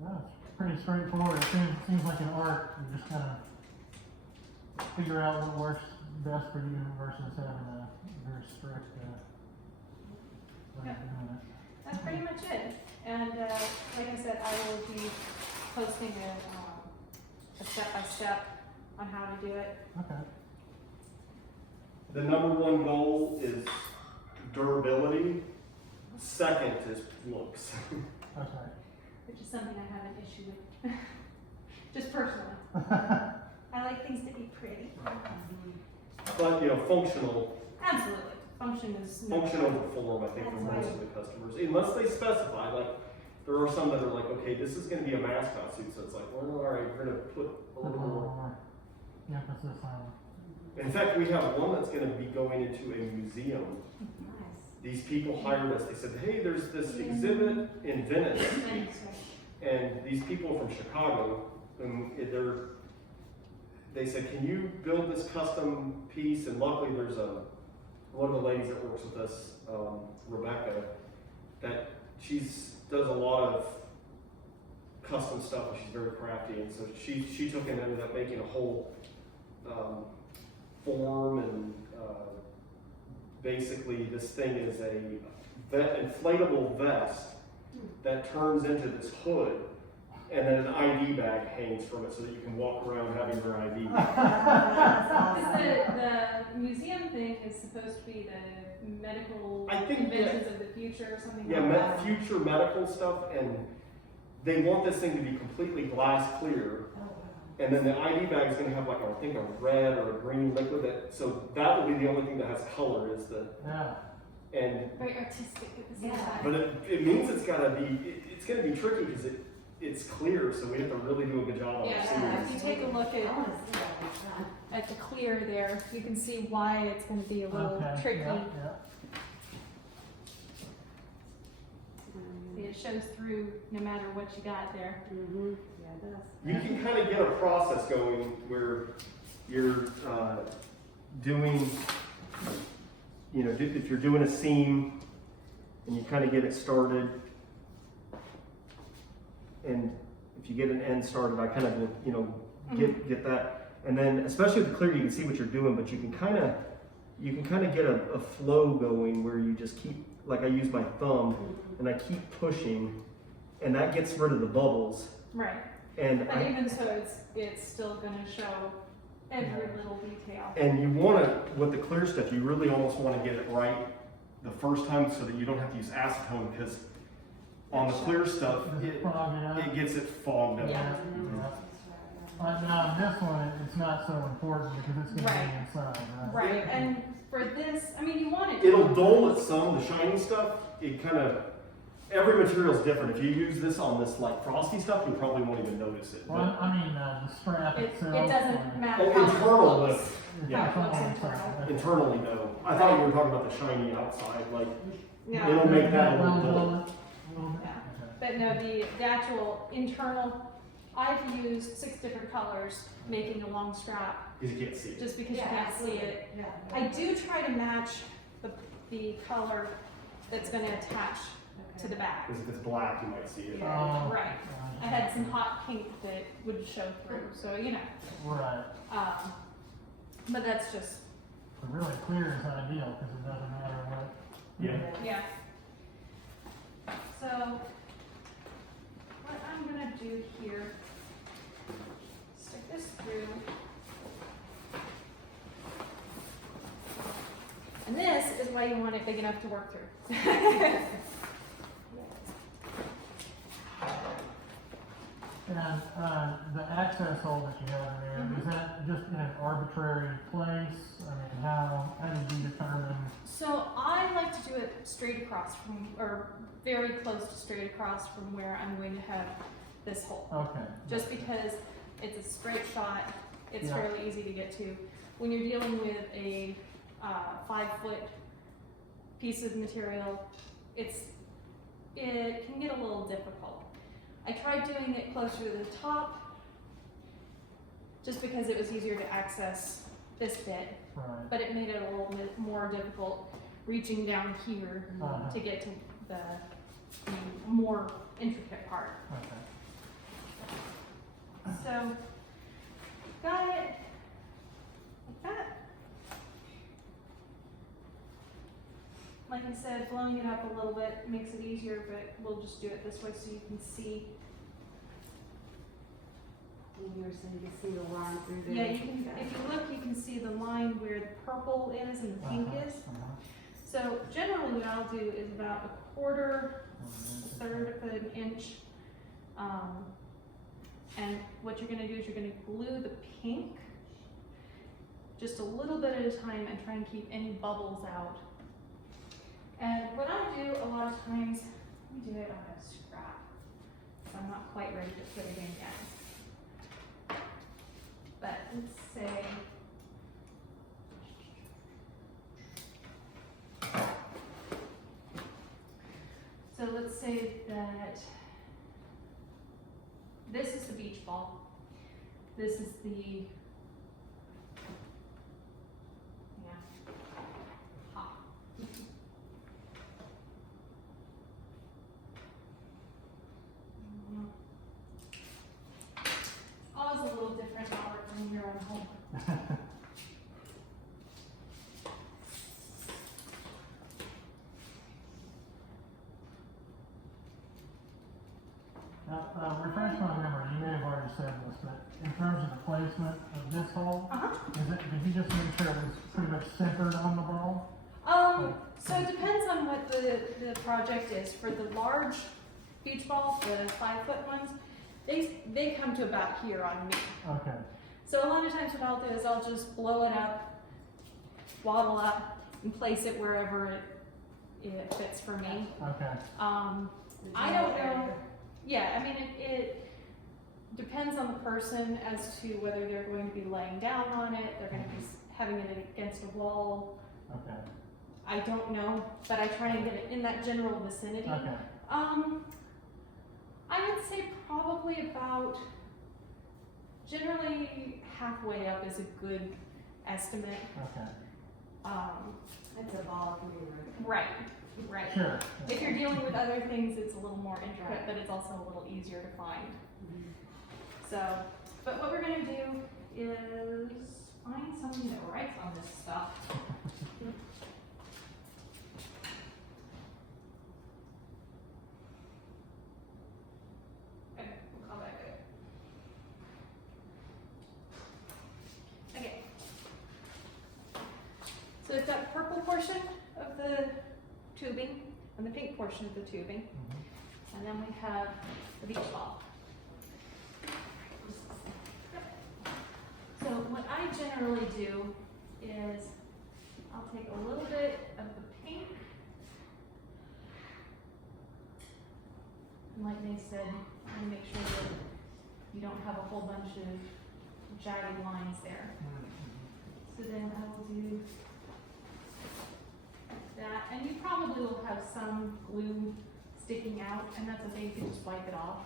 No, it's pretty straightforward. It seems like an art. You just gotta figure out what works best for you versus having a very strict, way of doing it. That's pretty much it. And like I said, I will be posting a step-by-step on how to do it. Okay. The number one goal is durability. Second is looks. Okay. Which is something I have an issue with. Just personally. I like things to be pretty. But, you know, functional Absolutely. Function is over form, I think, for most of the customers. Unless they specify, like, there are some that are like, okay, this is gonna be a mascot suit, so it's like, well, all right, we're gonna put a little more. Emphasis on. In fact, we have one that's gonna be going into a museum. Nice. These people hired us, they said, hey, there's this exhibit in Venice, and these people from Chicago, they said, can you build this custom piece? And luckily there's one of the ladies that works with us, Rebecca, that does a lot of custom stuff, and she's very crafty, and so she took and ended up making a whole form, and basically this thing is a inflatable vest that turns into this hood, and then an ID bag hangs from it so that you can walk around having your ID. That's awesome. The museum thing is supposed to be the medical I think inventions of the future or something Yeah, like that. future medical stuff, and they want this thing to be completely glass clear. Oh, wow. And then the ID bag is going to have like I think a red or a green liquid so that will be the only thing that has color is the, Yeah. and, Very artistic at the same Yeah. time. but it means it's going to be tricky because it's clear, so we have to really do a good job on Yeah, it. if you take a look I want to see that next time. at the clear there, you can see why it's going to be a little Okay. tricky. Yeah. It shows through no matter what you got there. Mm-hmm. Yeah, it does. You can kind of get a process going where you're doing, you know, if you're doing a seam and you kind of get it started, and if you get an end started, I kind of, you know, get that, and then especially with the clear, you can see what you're doing, but you can kind of get a flow going where you just keep, like I use my thumb and I keep pushing, and that gets rid of the bubbles. Right. And But even so, it's still going to show every little detail. And you want to, with the clear stuff, you really almost want to get it right the first time so that you don't have to use acetone, because on the clear stuff, it gets it fogged up. Yeah. But now this one, it's not so important because it's going to Right. be inside, right? Right. And for this, I mean, you want it. It'll dull it some, the shiny stuff, it kind of, every material is different. If you use this on this like frosty stuff, you probably won't even notice it. Well, I mean, the strap It itself. doesn't matter Oh, how it internal, looks. Yeah. It's on the inside. Internally, no. I thought you were talking about the shiny outside, like, No. it'll make that a Well, little dull. well, Yeah. But no, the actual internal, I've used 6 different colors making a long strap Because you can't see it. just because you can't see it. Yeah. I do try to match the color that's going to attach to the back. Because if it's black, you might see it. Oh, Right. I had some hot pink that would show through, so you know. Right. But that's just, But really clear is ideal because it doesn't matter what. Yeah. yeah. So, what I'm gonna do here, stick this through. And this is why you want it big enough to work through. And the access hole that you have in there, is that just in an arbitrary place? I mean, how did you determine? So I like to do it straight across from, or very close to straight across from where I'm going to have this hole. Okay. Just because it's a straight shot, it's Yeah. fairly easy to get to. When you're dealing with a 5-foot piece of material, it can get a little difficult. I tried doing it closer to the top, just because it was easier to access this bit, Right. but it made it a little bit more difficult reaching down here Uh-huh. to get to the more intricate part. Okay. So, got it. that. Like I said, blowing it up a little bit makes it easier, but we'll just do it this way so you can see. And you were saying you can see the line through there. Yeah, you can, if you look, you can see the line where the purple is and the pink is. So generally what I'll do is about a quarter, a third of an inch. And what you're gonna do is you're gonna glue the pink just a little bit at a time and try and keep any bubbles out. And what I do a lot of times, let me do it on a scrap, so I'm not quite ready to put it in yet. But let's say, so let's say that this is the beach ball. This is the, hop. Always a little different, Robert, when you're at home. Refresh my memory, you may have already said this, but in terms of the placement of this hole, did you just make sure it was pretty much centered on the ball? So it depends on what the project is. For the large beach balls, the 5-foot ones, they come to about here on me. Okay. So a lot of times what I'll do is I'll just blow it up, waddle up, and place it wherever it fits for me. Okay. I don't know. Yeah, I mean, it depends on the person as to whether they're going to be laying down on it, they're going to be having it against a wall. Okay. I don't know, but I try and get it in that general vicinity. Okay. I would say probably about, generally halfway up is a good estimate. Okay. It's a ball, it can be Right, right. Sure. If you're dealing with other things, it's a little more intricate, but it's also a little easier to find. So, but what we're gonna do is find something that writes on this stuff. Okay, we'll call that good. Okay. So it's that purple portion of the tubing and the pink portion of the tubing. And then we have the beach ball. So what I generally do is I'll take a little bit of the pink, and like they said, I want to make sure that you don't have a whole bunch of jagged lines there. So then I will do that, and you probably will have some glue sticking out, and that's okay, you can just wipe it off.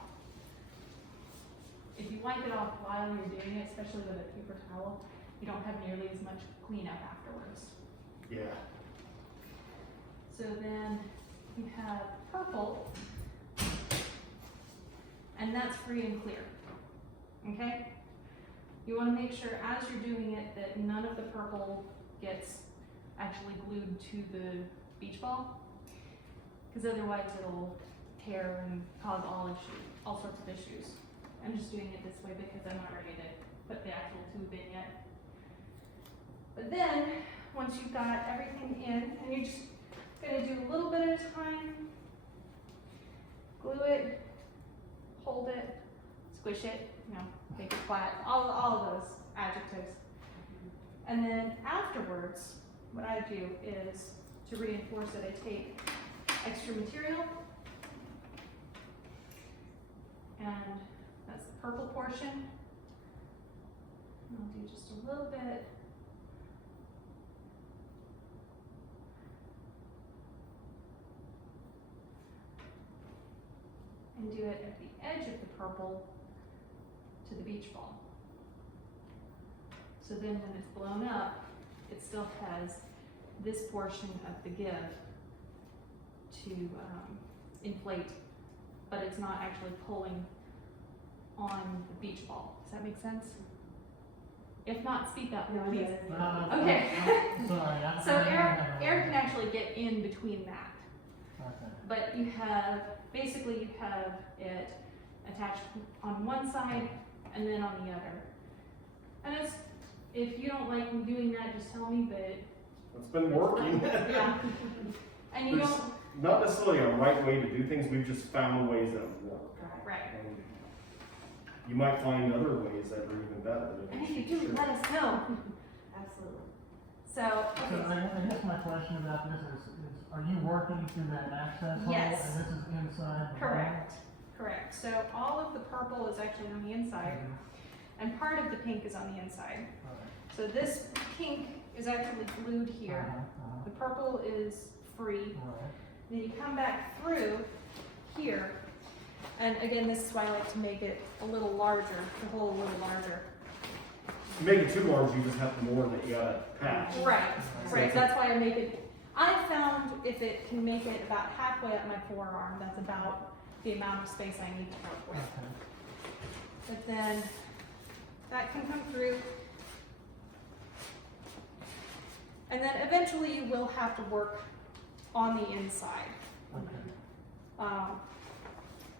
If you wipe it off while you're doing it, especially with a paper towel, you don't have nearly as much cleanup afterwards. Yeah. So then you have purple, and that's free and clear, okay? You wanna make sure as you're doing it that none of the purple gets actually glued to the beach ball, because otherwise it'll tear and cause all sorts of issues. I'm just doing it this way because I'm not ready to put the actual tube in yet. But then, once you've got everything in, and you're just gonna do a little bit at a time, glue it, hold it, squish it, make it flat, all of those adjectives. And then afterwards, what I do is, to reinforce it, I take extra material, and that's the purple portion. And I'll do just a little bit. And do it at the edge of the purple to the beach ball. So then when it's blown up, it still has this portion of the give to inflate, but it's not actually pulling on the beach ball. Does that make sense? If not, speak up, No, please. it Okay. Sorry. So air can actually get in between that. Okay. But you have, basically you have it attached on one side and then on the other. And it's, if you don't like me doing that, just tell me, but It's been working. yeah. And you There's don't, not necessarily a right way to do things, we've just found ways that work. right. And you might find other ways that are even better. And if you do, let us know. Absolutely. So, So okay, I guess my question about this is are you working through that access hole? Yes. And this is inside the correct, correct. So all of the purple is actually on the inside and part of the pink is on the inside. So this pink is actually glued here. The purple is free. Then you come back through here, and again, this is why I like to make it a little larger, the hole a little larger. If you make it too large, you just have more that you gotta patch. Right, right, that's why I make it, I found if it can make it about halfway up my forearm, that's about the amount of space I need to work with. But then, that can come through. And then eventually you will have to work on the inside.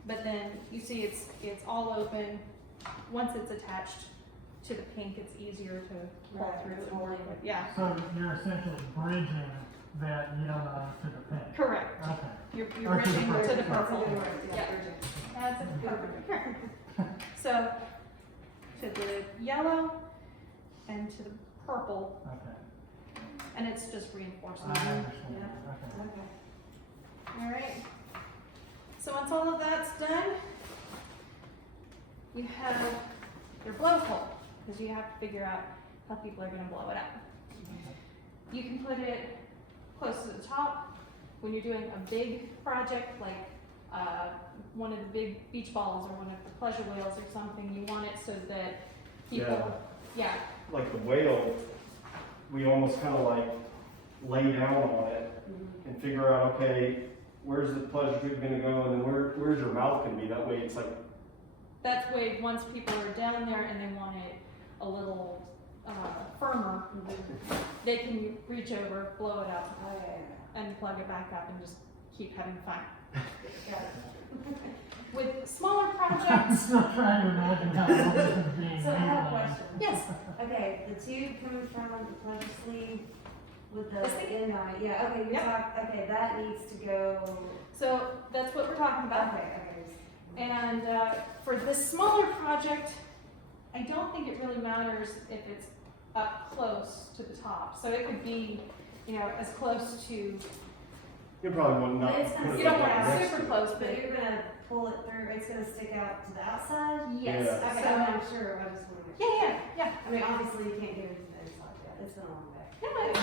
But then you see it's all open. Once it's attached to the pink, it's easier to pull Right, through it's and more work with. Yeah, So you're essentially bridging that yellow to the pink. correct. Okay. You're Or to the bridging purple. to the That's a purple. good word, Yeah. yeah, bridging. That's a good word. So, to the yellow and to the purple, Okay. and it's just reinforcing. I understand. Yeah. Okay. Okay. All right. So once all of that's done, you have your blow hole, because you have to figure out how people are going to blow it up. You can put it close to the top when you're doing a big project like one of the big beach balls or one of the pleasure whales or something. You want it so that people, yeah, Like the whale, we almost kind of like lay down on it and figure out, okay, where's the pleasure tube gonna go, and then where's your mouth gonna be? That way it's like, that way once people are down there and they want it a little firmer, they can reach over, blow it up, Oh, yeah, yeah. and plug it back up and just keep having fun. Got it. With smaller I'm projects, still trying to imagine how long this is being So I have a utilized. question. yes, Okay, the tube coming from the pleasure sleeve with This the thing? invite, yeah, okay, you Yep. talked, okay, that needs to go, so that's what we're talking about. okay. And for this smaller project, I don't think it really matters if it's up close to the top. So it could be, as close to, you probably want not But it's put gonna- it you don't right want it next super to it. close, But but you're gonna pull it through, it's gonna stick out to the outside? yes. Yeah. Okay, So, I'm sure, I just wanna make sure. yeah. I mean, obviously you can't get into the inside yet, it's been a long day. No,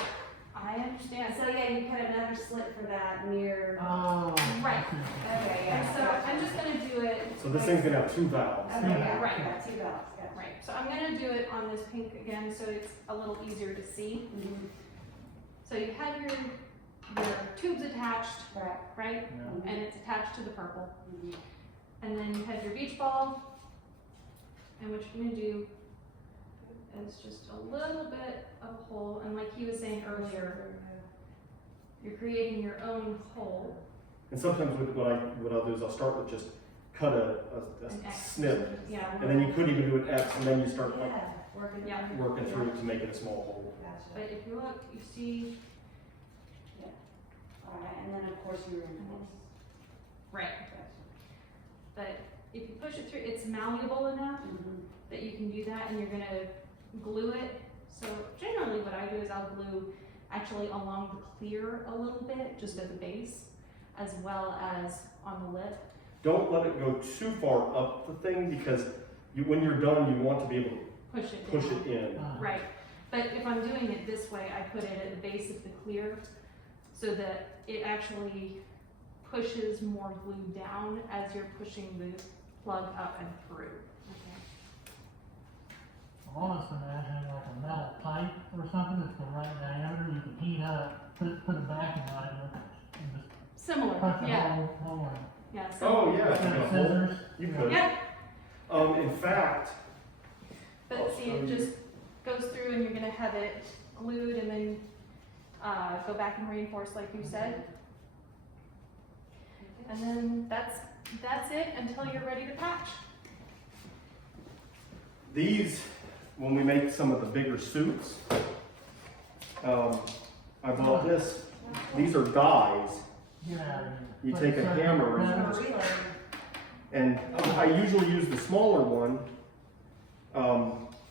I understand. So yeah, you cut another slit for that near, Oh. Right. okay, And yeah. so I'm just gonna do it. So this thing's gonna have two valves. Okay, yeah, Right. yeah, two valves, gotcha. Right, so I'm gonna do it on this pink again, so it's a little easier to see. Mhm. So you have your tubes attached, Right. right? Yeah. And it's attached to the purple. Mhm. And then you have your beach ball. And what you're gonna do is just a little bit of a hole, and like he was saying earlier, you're creating your own hole. And sometimes what I'll do is I'll start with just cut An a X. snip, Yeah, and then you could even do an X, and then you start like Yeah, working. Yeah. working through it to make it a small hole. but Gotcha. if you look, you see, Alright, and then of course you reinforce. right, Gotcha. but if you push it through, it's malleable enough Mhm. that you can do that, and you're gonna glue it. So generally what I do is I'll glue actually along the clear a little bit, just at the base, as well as on the lip. Don't let it go too far up the thing, because when you're done, you want to be able to Push it push down. it in. Right, but if I'm doing it this way, I put it at the base of the clear so that it actually pushes more glue down as you're pushing the plug up and through. I'm almost imagining like a metal pipe or something that's the right diameter, you can heat up, put a backing on it, and just Similar, punch a yeah, hole in. yeah. Oh, yeah, if you Instead got of a hole, scissors. you could. Yeah, In fact, but see, it just goes and you're gonna have it glued and then go back and reinforce like you said. And then that's it until you're ready to patch. These, when we make some of the bigger suits, I bought this. These are dies. Yeah. You take a hammer and I usually use the smaller one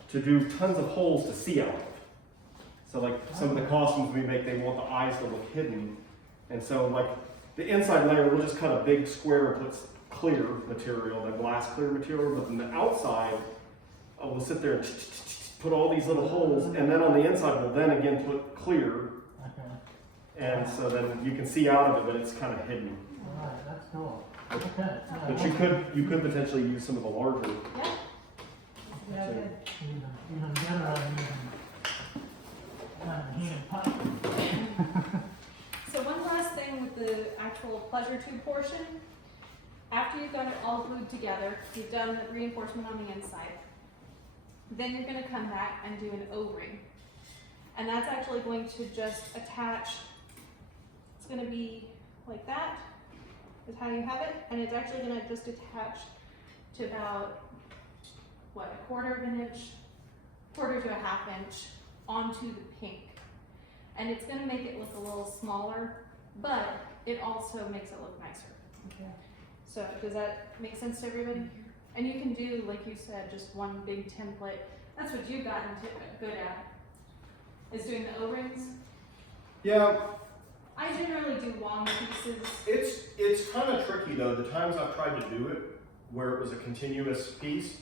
to do tons of holes to see out of. So like some of the costumes we make, they want the eyes to look hidden. And so like the inside layer, we'll just cut a big square and put clear material, the glass clear material, but then the outside, we'll sit there and put all these little holes, and then on the inside, we'll then again put clear. Okay. And so then you can see out of it, but it's kind of hidden. All right, that's cool. Okay. Yeah, But you could potentially use some of the larger. Yeah. Yeah, good. even better on using heated pipe. So one last thing with the actual pleasure tube portion. After you've got it all glued together, you've done the reinforcement on the inside. Then you're going to come back and do an O-ring. And that's actually going to just attach, it's going to be like that, is how you have it. And it's actually going to just attach to about, what, a quarter to a half inch onto the pink. And it's going to make it look a little smaller, but it also makes it look nicer. Okay. So does that make sense to everybody? And you can do, like you said, just one big template. That's what you've gotten good at, is doing the O-rings. Yeah, I generally do long pieces. it's kind of tricky though. The times I've tried to do it where it was a continuous piece,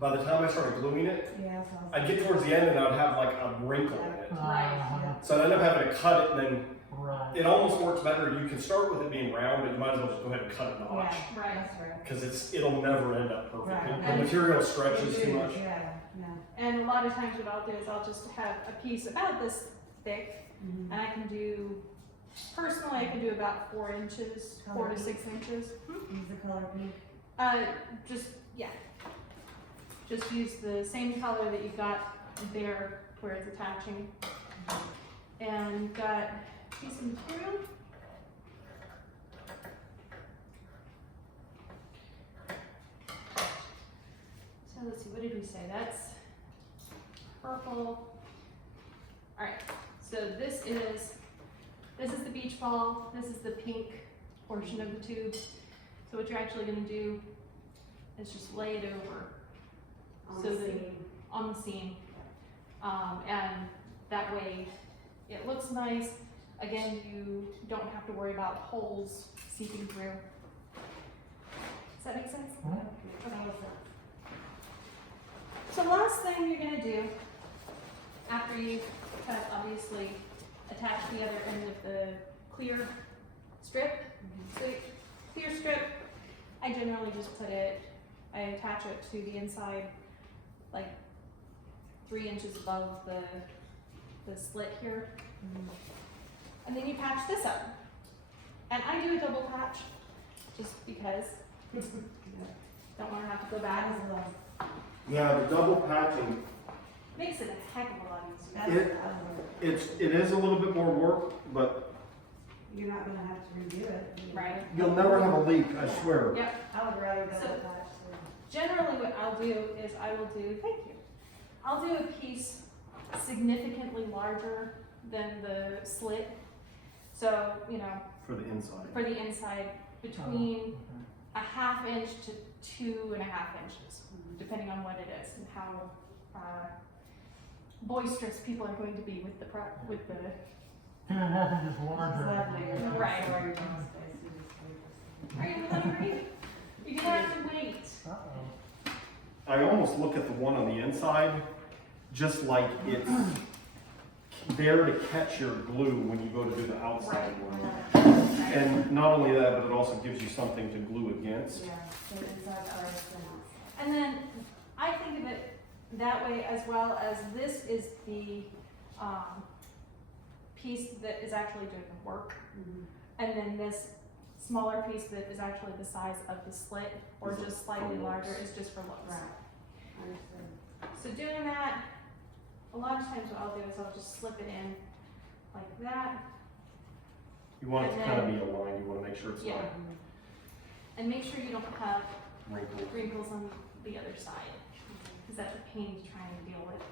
by the time I started gluing it, Yeah, so I'd get towards the end and I'd have like a wrinkle in it. Right. So I'd end up having to cut it, and then Right. it almost works better. You can start with it being round, but you might as well just go ahead and cut it a notch. yeah, Right. that's right. Because it'll never end up perfect. Right. The material stretches too much. Yeah, yeah. And a lot of times what I'll do is I'll just have a piece about this thick, Mhm. and I can do, personally I can do about 4 inches, 4 to 6 inches. Use the color pink. Just use the same color that you've got there where it's attaching. And got a piece of material. So let's see, what did we say? That's purple. Alright, so this is the beach ball, this is the pink portion of the tube. So what you're actually gonna do is just lay it over On so the that seam. on the seam, and that way it looks nice. Again, you don't have to worry about holes seeping through. Does that make sense? Okay. So last thing you're gonna do, after you've obviously attached the other end of the clear strip, clear strip, I generally just I attach it to the inside, like 3 inches above the slit here. And then you patch this up. And I do a double patch, just because. Don't want to have to go back. As well. Yeah, the double patching, Makes it a heck of a lot easier. That's, it is a little bit more work, but you're not gonna have to redo it. Right. you'll never have a leak, I swear. Yep. I would rather double So- patch. Generally what I'll do is I'll do a piece significantly larger than the slit. So, you know, For the inside. for the inside, between a half inch to 2.5 inches, depending on what it is and how boisterous people are going to be with the 2.5 inches larger. Exactly. Right. Sorry, Are you hungry? You're gonna have to wait. Uh-oh. I almost look at the one on the inside, just like it's there to catch your glue when you go to do the outside one. And not only that, but it also gives you something to glue against. Yeah, so inside first and outside. And then I think of it that way as well as this is the piece that is actually doing the work. And then this smaller piece that is actually the size of the slit or Is it just slightly for looks? larger is just for looks. Right. Understood. So doing that, a lot of times what I'll do is I'll just slip it in like that. You want it to And kind of then- be aligned, you wanna make sure it's Yeah. not And make sure you don't have wrinkled. wrinkles on the other side, because that's a pain to try and deal with.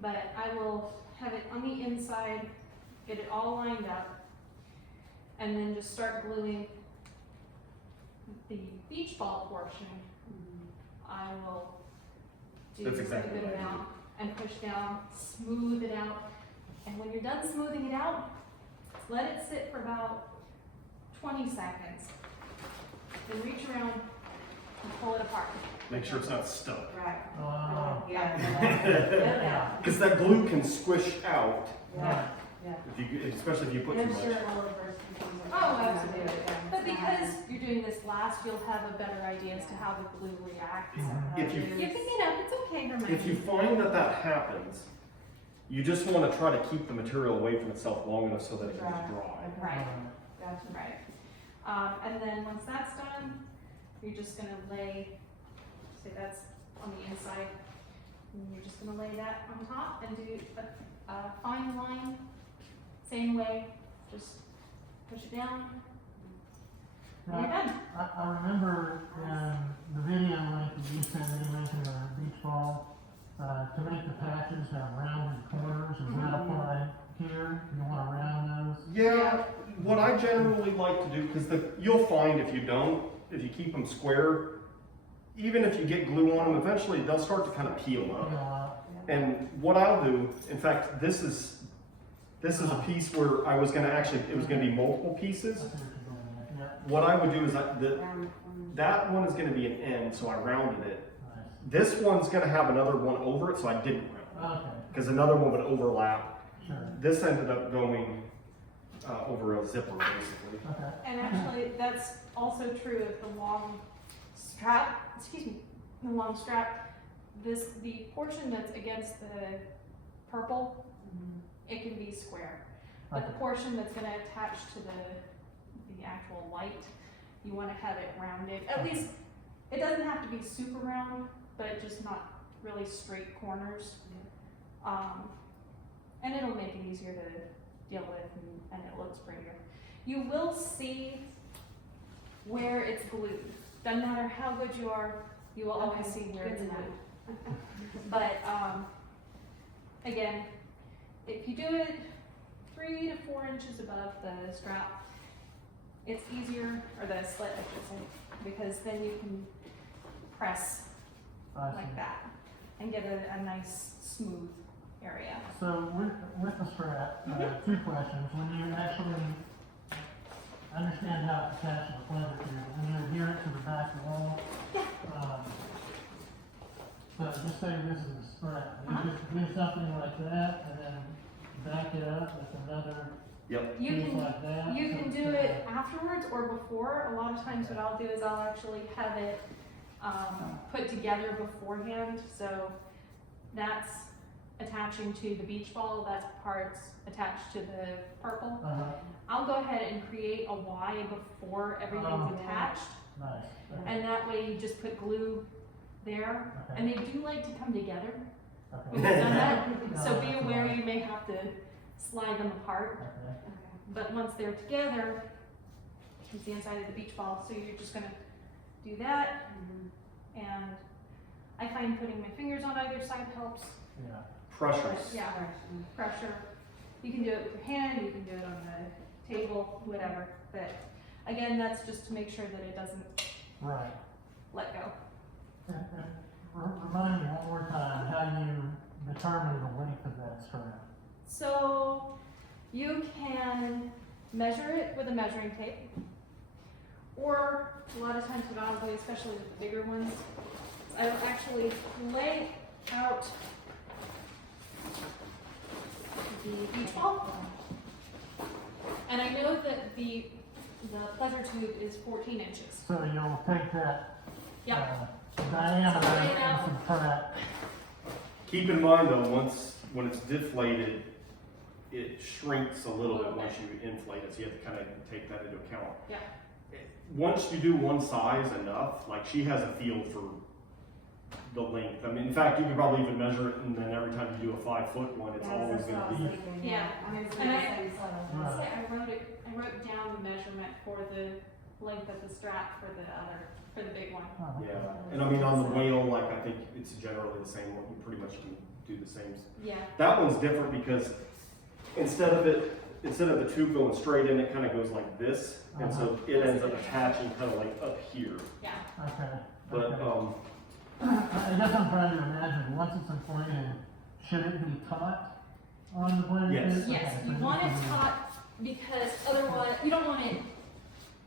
But I will have it on the inside, get it all lined up, and then just start gluing the beach ball portion. I will do That's just exactly a good what I do. amount and push down, smooth it out. And when you're done smoothing it out, let it sit for about 20 seconds. Then reach around and pull it apart. Make sure it's not stuck. Right. Yeah. Because that glue can squish out, Right. especially if you put too I'm much. sure all of us can do it. Oh, absolutely. But because you're doing this last, you'll have a better idea as to how the glue reacts. If you You can get up, it's okay, Hermione. If you find that that happens, you just want to try to keep the material away from itself long enough so that it can dry. Right, Gotcha. right. And then once that's done, you're just gonna lay, say that's on the inside, and you're just gonna lay that on top and do a fine line, same way, just push it down, and you're done. I remember in the video link that you sent me, you mentioned the beach ball, to make the patches have rounded corners, is that applied here? You want to round those? Yeah, what I generally like to do, because you'll find if you don't, if you keep them square, even if you get glue on them, eventually they'll start to kind of peel up. And what I'll do, in fact, this is a piece where I was gonna actually, it was gonna be multiple pieces. What I would do is that one is gonna be an end, so I rounded it. This one's gonna have another one over it, so I didn't round it. Okay, Because another one would overlap. sure. This ended up going over a zipper, basically. Okay. And actually, that's also true of the long strap, the long strap. The portion that's against the purple, it can be square. But the Okay. portion that's gonna attach to the actual light, you wanna have it rounded. At least, it doesn't have to be super round, but just not really straight corners. And it'll make it easier to deal with and it looks prettier. You will see where it's glued. Doesn't matter how good you are, you will always see where it's glued. But, again, if you do it 3 to 4 inches above the strap, it's easier, or the slit, I should say, because then you can press I see. like that and get a nice smooth area. So with the strap, 2 questions. When you actually understand how it's attached to the pleasure tube, when you adhere it to the back wall, so just say this is a strap, you just do something like that and then back it up with another Yep. You piece can like that. You so can it's do gonna- it afterwards or before. A lot of times what I'll do is I'll actually have it put together beforehand. So that's attaching to the beach ball, that's parts attached to the purple. I'll go ahead and create a Y before everything's attached. Nice. Okay. And that way you just put glue there. Okay. And they do like to come together when Okay. you've done that. So be aware you may have to slide them apart. Okay. But once they're together, it's the inside of the beach ball, so you're just gonna do that, and I find putting my fingers on either side helps. Yeah. Pressure. Yeah, pressure. You can do it with your hand, you can do it on the table, whatever, but again, that's just to make sure that it doesn't Right. let go. And remind me one more time how you determine the length of that strap. So you can measure it with a measuring tape, or a lot of times what I'll do, especially with the bigger ones, I will actually lay out the beach ball. And I know that the pleasure tube is 14 inches. So you'll take that Yep. diameter So lay it and out. subtract. Keep in mind though, when it's deflated, it shrinks a little bit once you inflate it, so you have to kind of take that into account. Yeah. Once you do one size enough, like she has a feel for the length. I mean, in fact, you could probably even measure it, and then every time you do a 5-foot one, it's Yeah, always that's what I gonna was be. thinking, Yeah. I mean, it's And the I- same size. Honestly, I wrote down the measurement for the length of the strap for the big one. Oh, Yeah, and I mean, on the whale, like, I think it's generally the same one, you pretty much can do the same. Yeah, That one's different because instead of the tube going straight in, it kind of goes like this, and so it ends up attaching kind of like up here. yeah. Okay. But, okay. I guess I'm trying to imagine, once it's inflated, should it be taut on the blade? Yes. Okay, Yes, so you just want it to be- taut because otherwise, you don't want it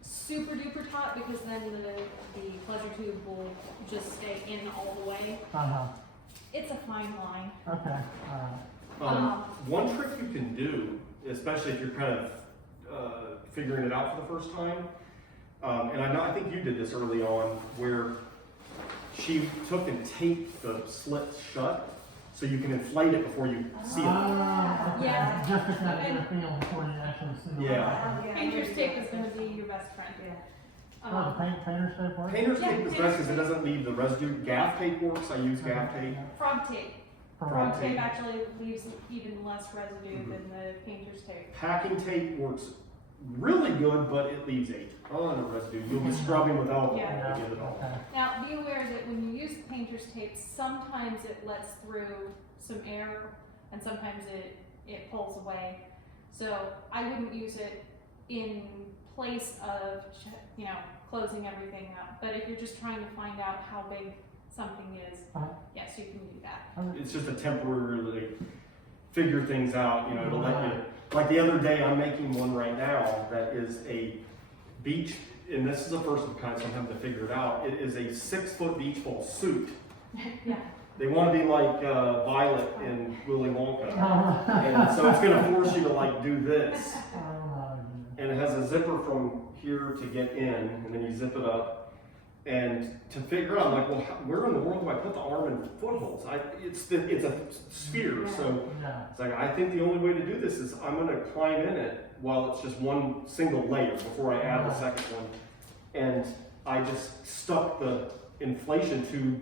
super duper taut because then the pleasure tube will just stay in all the way. Uh-huh, It's a fine line. okay, alright. One trick you can do, especially if you're kind of figuring it out for the first time, and I think you did this early on, where she took and taped the slits shut, so you can inflate it before you see it. Ah, okay, Yeah. just to kind of get a feel before you actually see it. Yeah. Painter's tape is going to be your best friend. Yeah. Oh, the painter's tape work? Painter's Yeah, tape is best because it doesn't leave the residue. Gaff tape works. I use gaff tape. Frog tape. Frog Frog tape. tape actually leaves even less residue than the painter's tape. Packing tape works really good, but it leaves a ton of residue. You'll be scrubbing with alcohol Yeah. to get it all. Okay. Now, be aware that when you use the painter's tape, sometimes it lets through some air and sometimes it pulls away. So I wouldn't use it in place of, closing everything up. But if you're just trying to find out how big something is, yes, you can do that. It's just a temporary figure things out. It'll let you. Like the other day, I'm making one right now that is a beach, and this is the first of kind, so I'm having to figure it out. It is a 6-foot beach ball suit. Yeah. They want to be like Violet in Willy Wonka, Oh, and so it's going to force you to do this. oh, And it has a zipper from here to get in, and then you zip it up. And to figure out, I'm like, well, where in the world do I put the arm and footholds? It's a sphere, so yeah. it's like, I think the only way to do this is I'm gonna climb in it while it's just one single layer before I add the second one. And I just stuck the inflation tube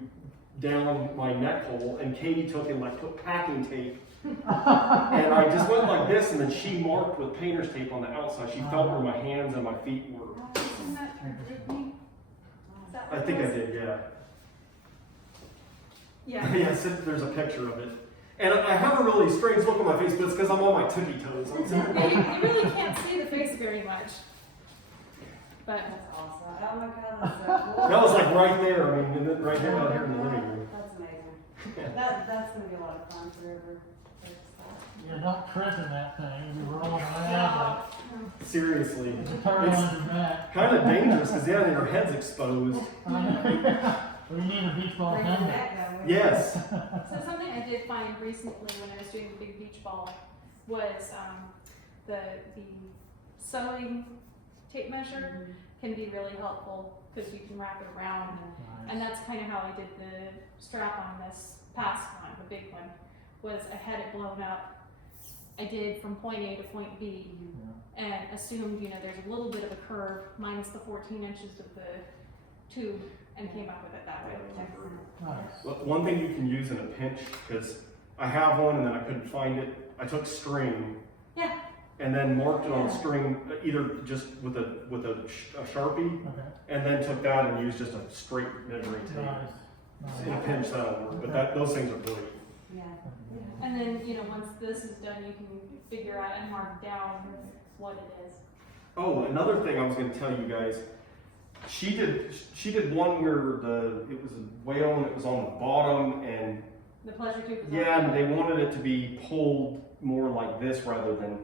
down my neck hole, and Katie took and put packing tape. And I just went like this, and then she marked with painter's tape on the outside. She felt where my hands and my feet were. Isn't that her Disney? Is that I what think it I was? did, yeah. Yeah. Yes, there's a picture of it. And I have a really strange look on my face, but it's because I'm on my tippy toes. You really can't see the face very much. But That's awesome. Oh my god, that's so cool. That was like right there, I mean, and then right here, out here in the living room. That's amazing. That's gonna be a lot of fun for whoever takes that. You don't trip in that thing, you roll around, Seriously. and turn on your back. Kind of dangerous because yeah, your head's exposed. We need a beach ball Bring your helmet. neck going. Yes. So something I did find recently when I was doing the big beach ball was the sewing tape measure can be really helpful because you can wrap it around. And that's kind of how I did the strap on this past one, the big one, was I had it blown up. I did from point A to point B and assumed, there's a little bit of a curve minus the 14 inches of the tube and came up with it that way. Nice. Well, one thing you can use in a pinch, because I have one and then I couldn't find it, I took string. Yeah. And then marked it on the string, either just with a Sharpie, Okay, and then took that and used just a straight measuring tape. nice. In a pinch, that'll work, but those things are great. Yeah. And then, once this is done, you can figure out and mark down what it is. Oh, another thing I was going to tell you guys, she did one where it was a whale and it was on the bottom, and The pleasure tube is yeah, on. and they wanted it to be pulled more like this rather than,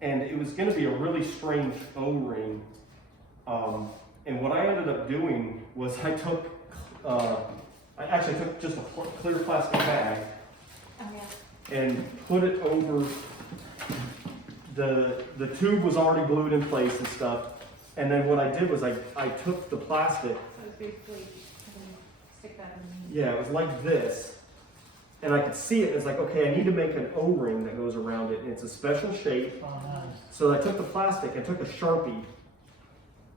and it was going to be a really strange O-ring. And what I ended up doing was I actually took just a clear plastic bag Oh, yeah. and put it over the tube was already glued in place and stuff. And then what I did was I took the plastic, So it's basically stick that in. yeah, it was like this. And I could see it, it's like, okay, I need to make an O-ring that goes around it, and it's a special shape. Oh, nice. So I took the plastic, I took a Sharpie,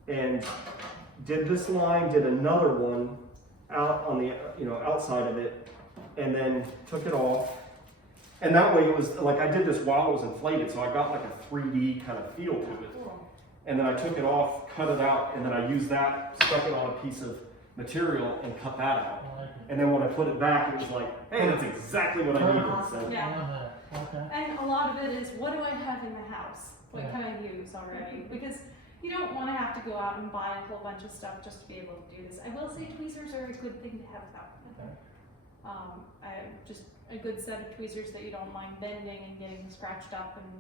and did this line, did another one, out on the, outside of it, and then took it off. And that way it was, like, I did this while it was inflated, so I got like a 3D kind of feel to it. And then I took it off, cut it out, and then I used that, stuck it on a piece of material and cut that out. I like it. And then when I put it back, it was like, hey, that's exactly what I needed. So, Yeah. I love that. Okay. And a lot of it is, what do I have in the house? What Yeah. can I use already? Because you don't want to have to go out and buy a whole bunch of stuff just to be able to do this. I will say tweezers are a good thing to have out. Okay. Just a good set of tweezers that you don't mind bending and getting scratched up and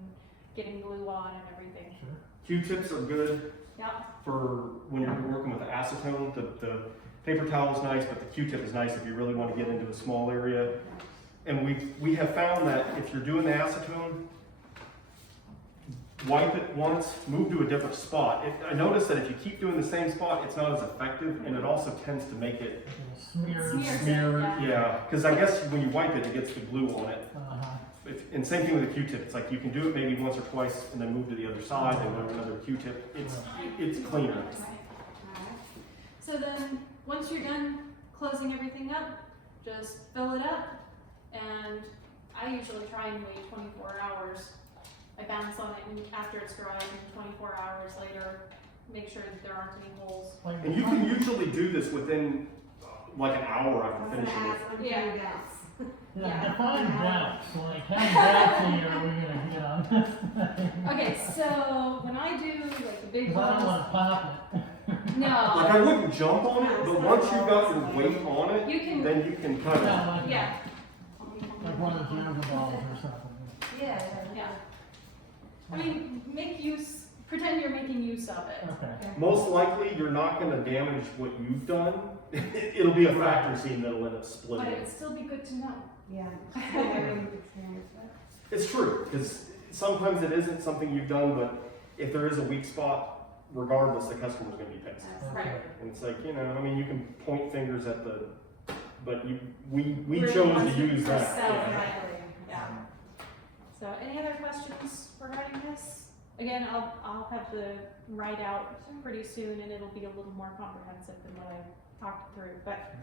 getting glue on and everything. Sure. Q-tips are good Yeah. for when you're working with the acetone. The paper towel is nice, but the Q-tip is nice if you really want to get into a small area. And we have found that if you're doing the acetone, wipe it once, move to a different spot. I noticed that if you keep doing the same spot, it's not as effective, and it also tends to make it Smear. Smear. smear. Yeah. Yeah, because I guess when you wipe it, it gets the glue on it. Uh-huh. And same thing with the Q-tip. It's like you can do it maybe once or twice, and then move to the other side, and then another Q-tip. It's cleaner. Alright. So then, once you're done closing everything up, just fill it up, and I usually try and wait 24 hours. I bounce on it and after it's dry, and 24 hours later, make sure that there aren't any holes. Like, And you can usually do this within like an hour I after was gonna finishing it. ask, I'm Yeah. doing bounce. yeah, define bounce. Like, how bouncy are we gonna get on this? Okay, so when I do like the big 'Cause I don't ones, wanna pop it. no, Like I wouldn't jump on it, but once you've got your weight on it, you can, then you can kind of. Yeah, like, yeah, like one of those yoga balls or something. Yeah. yeah. I mean, pretend you're making use of it. Okay. Most likely, you're not going to damage what you've done. It'll be a factory seam that'll end up But splitting. it would still be good to know. Yeah. Still learning experience, but- It's true, because sometimes it isn't something you've done, but if there is a weak spot, regardless, the customer's going to be pissed. Right. And it's like, I mean, you can point fingers at but we Really chose wants to use that. yourself, Yeah. right. Yeah. So any other questions regarding this? Again, I'll have the write out pretty soon and it'll be a little more comprehensive than what I talked through, but,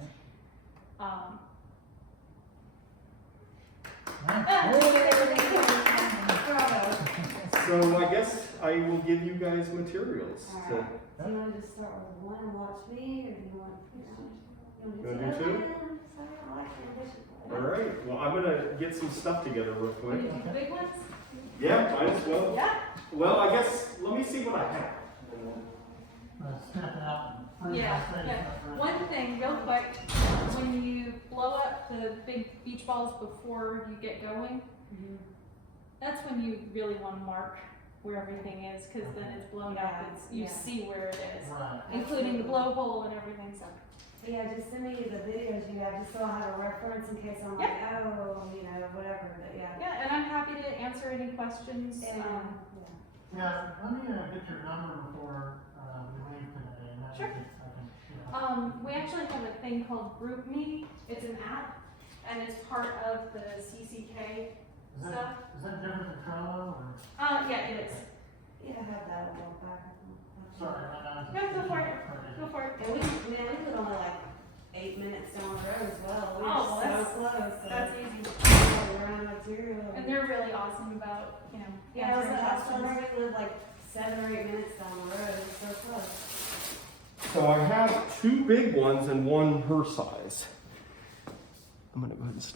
Bravo. So I guess I will give you guys materials. to- Alright. So you wanna just start with one and watch me, or do you want, You wanna do two? Sorry, I like your vision. All right, well, I'm gonna get some stuff together real want quick. to do the big ones? Yeah, might as well. Yeah. Well, I guess, let me see what I have. Step out and freeze Yeah, my face. yeah. One thing, real quick, when you blow up the big beach balls before you get going, Mhm. that's when you really want to mark where everything is, because then it's blown up, you Yeah. see where it is, Right. including the blowhole and everything, so. Yeah, just send me the videos you have, just so I have a reference in case I'm like, oh, whatever, but yeah. Yeah, and I'm happy to answer any questions. Yeah. Yeah, let me get your number before we leave today. And that Sure. way I can, We actually have a thing called GroupMe. It's an app, and it's part of the CCK Is stuff. that different than Trello or? Yeah, it is. Yeah, I have that a while back. Sorry, I know. No, go for it. Go for it. And we live only like 8 minutes down the road as well. We're Oh, just so close. So That's easy. we're around material. And they're really awesome about, Yeah, I was answering questions. already live like 7 or 8 minutes down the road. It's so close. So I have two big ones and one her size. I'm gonna go ahead and start.